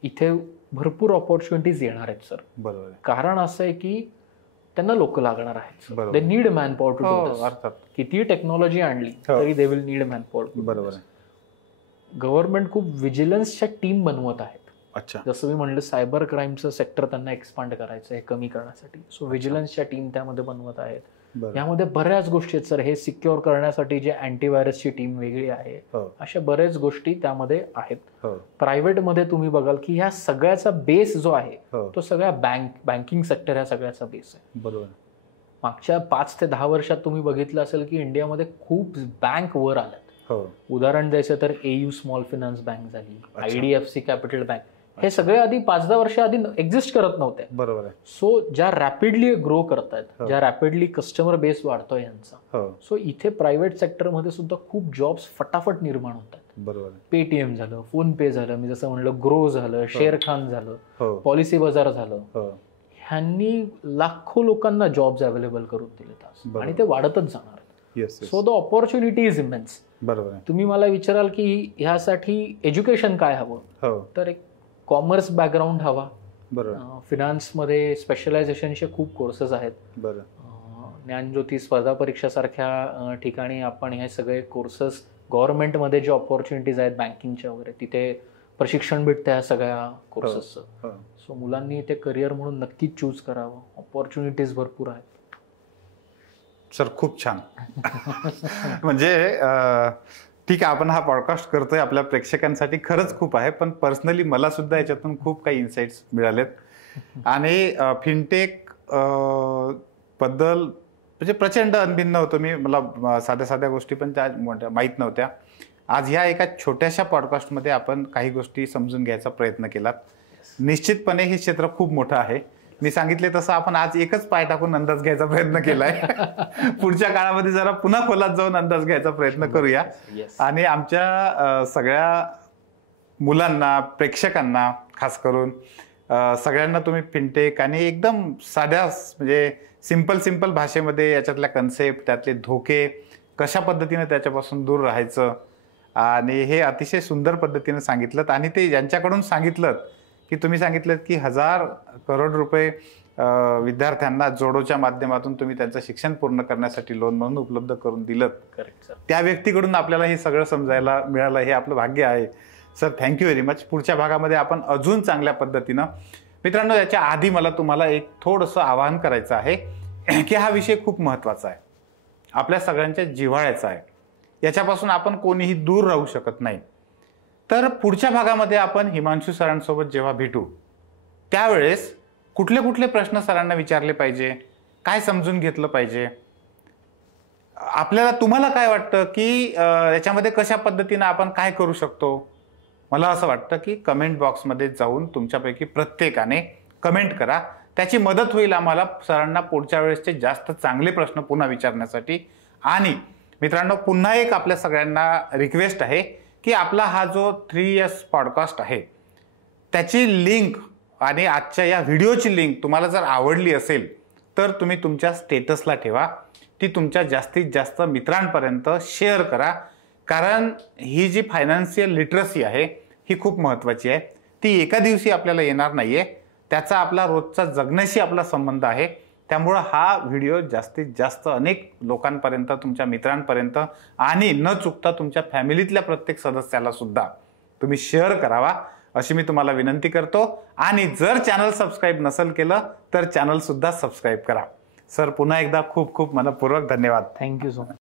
इथे भरपूर ऑपॉर्च्युनिटीज येणार आहेत सर. बरोबर. कारण असं आहे की त्यांना लोक लागणार आहेत. They need manpower to do this. किती टेक्नॉलॉजी आणली तरी they will need manpower. बरोबर. गव्हर्नमेंट खूप विजिलन्सच्या टीम बनवत आहेत. अच्छा. जसं मी म्हणलं सायबर क्राईमचं सेक्टर त्यांना एक्सपांड करायचं आहे कमी करण्यासाठी. सो विजिलन्सच्या टीम त्यामध्ये बनवत आहेत. यामध्ये बऱ्याच गोष्टी आहेत सर. हे सिक्युअर करण्यासाठी जे अँटीव्हायरसची टीम वेगळी आहे, अशा बऱ्याच गोष्टी त्यामध्ये आहेत. प्रायव्हेटमध्ये तुम्ही बघाल की ह्या सगळ्याचा बेस जो आहे तो सगळ्या बँकिंग सेक्टर ह्या सगळ्याचा बेस आहे. बरोबर. मागच्या 5 ते 10 वर्षात तुम्ही बघितलं असेल की इंडियामध्ये खूप बँक वर आल्यात. उदाहरण द्यायचं तर AU स्मॉल फायनान्स बँक झाली, IDFC कॅपिटल बँक, हे सगळे आधी 5-10 वर्ष आधी एक्झिस्ट करत नव्हते. बरोबर आहे. सो ज्या रॅपिडली ग्रो करतायत, ज्या रॅपिडली कस्टमर बेस वाढतोय यांचा, सो इथे प्रायव्हेट सेक्टरमध्ये सुद्धा खूप जॉब्स फटाफट निर्माण होतात. बरोबर. पेटीएम झालं, फोन पे झालं, मी जसं म्हणलं ग्रो झालं, शेअरखान झालं, पॉलिसी बाजार झालं, ह्यांनी लाखो लोकांना जॉब्स अवेलेबल करून दिलेत आणि ते वाढतच जाणार. So the opportunity is immense. बरोबर. तुम्ही मला विचाराल की ह्यासाठी एज्युकेशन काय हवं, तर एक कॉमर्स बॅकग्राऊंड हवा. फिनान्समध्ये स्पेशलायझेशनचे खूप कोर्सेस आहेत. ज्ञानज्योती स्पर्धा परीक्षा सारख्या ठिकाणी आपण हे सगळे कोर्सेस, गव्हर्नमेंटमध्ये जे ऑपॉर्च्युनिटीज आहेत बँकिंगच्या वगैरे, तिथे प्रशिक्षण भेटतं ह्या सगळ्या कोर्सेसचं. सो मुलांनी ते करिअर म्हणून नक्कीच चूज करावं. ऑपॉर्च्युनिटीज भरपूर आहेत. सर खूप छान. म्हणजे ठीक आहे, आपण हा पॉडकास्ट करतोय आपल्या प्रेक्षकांसाठी, खरंच खूप आहे, पण पर्सनली मला सुद्धा याच्यातून खूप काही इन्साइट्स मिळालेत. आणि फिनटेक बद्दल म्हणजे प्रचंड अनभिन्न होतो मी. मला साध्या साध्या गोष्टी पण त्या माहीत नव्हत्या. आज ह्या एका छोट्याशा पॉडकास्टमध्ये आपण काही गोष्टी समजून घ्यायचा प्रयत्न केला. निश्चितपणे हे क्षेत्र खूप मोठं आहे. मी सांगितले तसं आपण आज एकच पाय टाकून अंदाज घ्यायचा प्रयत्न केलाय. पुढच्या काळामध्ये जरा पुन्हा खोलात जाऊन अंदाज घ्यायचा प्रयत्न करूया. आणि आमच्या सगळ्या मुलांना, प्रेक्षकांना खास करून सगळ्यांना तुम्ही फिनटेक आणि एकदम साध्या म्हणजे सिंपल भाषेमध्ये याच्यातल्या कन्सेप्ट, त्यातले धोके, कशा पद्धतीने त्याच्यापासून दूर राहायचं आणि हे अतिशय सुंदर पद्धतीने सांगितलं. आणि ते ज्यांच्याकडून सांगितलं की तुम्ही सांगितलं की 1000 करोड रुपये विद्यार्थ्यांना जोडोच्या माध्यमातून तुम्ही त्यांचं शिक्षण पूर्ण करण्यासाठी लोन म्हणून उपलब्ध करून दिलं. Correct sir. त्या व्यक्तीकडून आपल्याला हे सगळं समजायला मिळालं, हे आपलं भाग्य आहे. Sir thank you very much. पुढच्या भागामध्ये आपण अजून चांगल्या पद्धतीनं. मित्रांनो, याच्या आधी मला तुम्हाला एक थोडंसं आवाहन करायचं आहे की हा विषय खूप महत्त्वाचा आहे, आपल्या सगळ्यांच्या जिव्हाळ्याचा आहे, याच्यापासून आपण कोणीही दूर राहू शकत नाही. तर पुढच्या भागामध्ये आपण हिमांशू सरांसोबत जेव्हा भेटू त्यावेळेस कुठले कुठले प्रश्न सरांना विचारले पाहिजे, काय समजून घेतलं पाहिजे, आपल्याला तुम्हाला काय वाटतं की याच्यामध्ये कशा पद्धतीनं आपण काय करू शकतो. मला असं वाटतं की कमेंट बॉक्समध्ये जाऊन तुमच्यापैकी प्रत्येकाने कमेंट करा. त्याची मदत होईल आम्हाला सरांना पुढच्या वेळेसचे जास्त चांगले प्रश्न पुन्हा विचारण्यासाठी. आणि मित्रांनो, पुन्हा एक आपल्या सगळ्यांना रिक्वेस्ट आहे की आपला हा जो 3S पॉडकास्ट आहे त्याची लिंक आणि आजच्या या व्हिडिओची लिंक तुम्हाला जर आवडली असेल तर तुम्ही तुमच्या स्टेटसला ठेवा. ती तुमच्या जास्तीत जास्त मित्रांपर्यंत शेअर करा. कारण ही जी फायनान्शियल लिटरसी आहे ही खूप महत्त्वाची आहे. ती एका दिवशी आपल्याला येणार नाहीये. त्याचा आपला रोजचा जगण्याशी आपला संबंध आहे. त्यामुळं हा व्हिडिओ जास्तीत जास्त अनेक लोकांपर्यंत, तुमच्या मित्रांपर्यंत आणि न चुकता तुमच्या फॅमिलीतल्या प्रत्येक सदस्याला सुद्धा तुम्ही शेअर करावा अशी मी तुम्हाला विनंती करतो. आणि जर चॅनल सबस्क्राईब नसेल केलं तर चॅनल सुद्धा सबस्क्राईब करा. सर पुन्हा एकदा खूप खूप मनपूर्वक धन्यवाद. Thank you so much.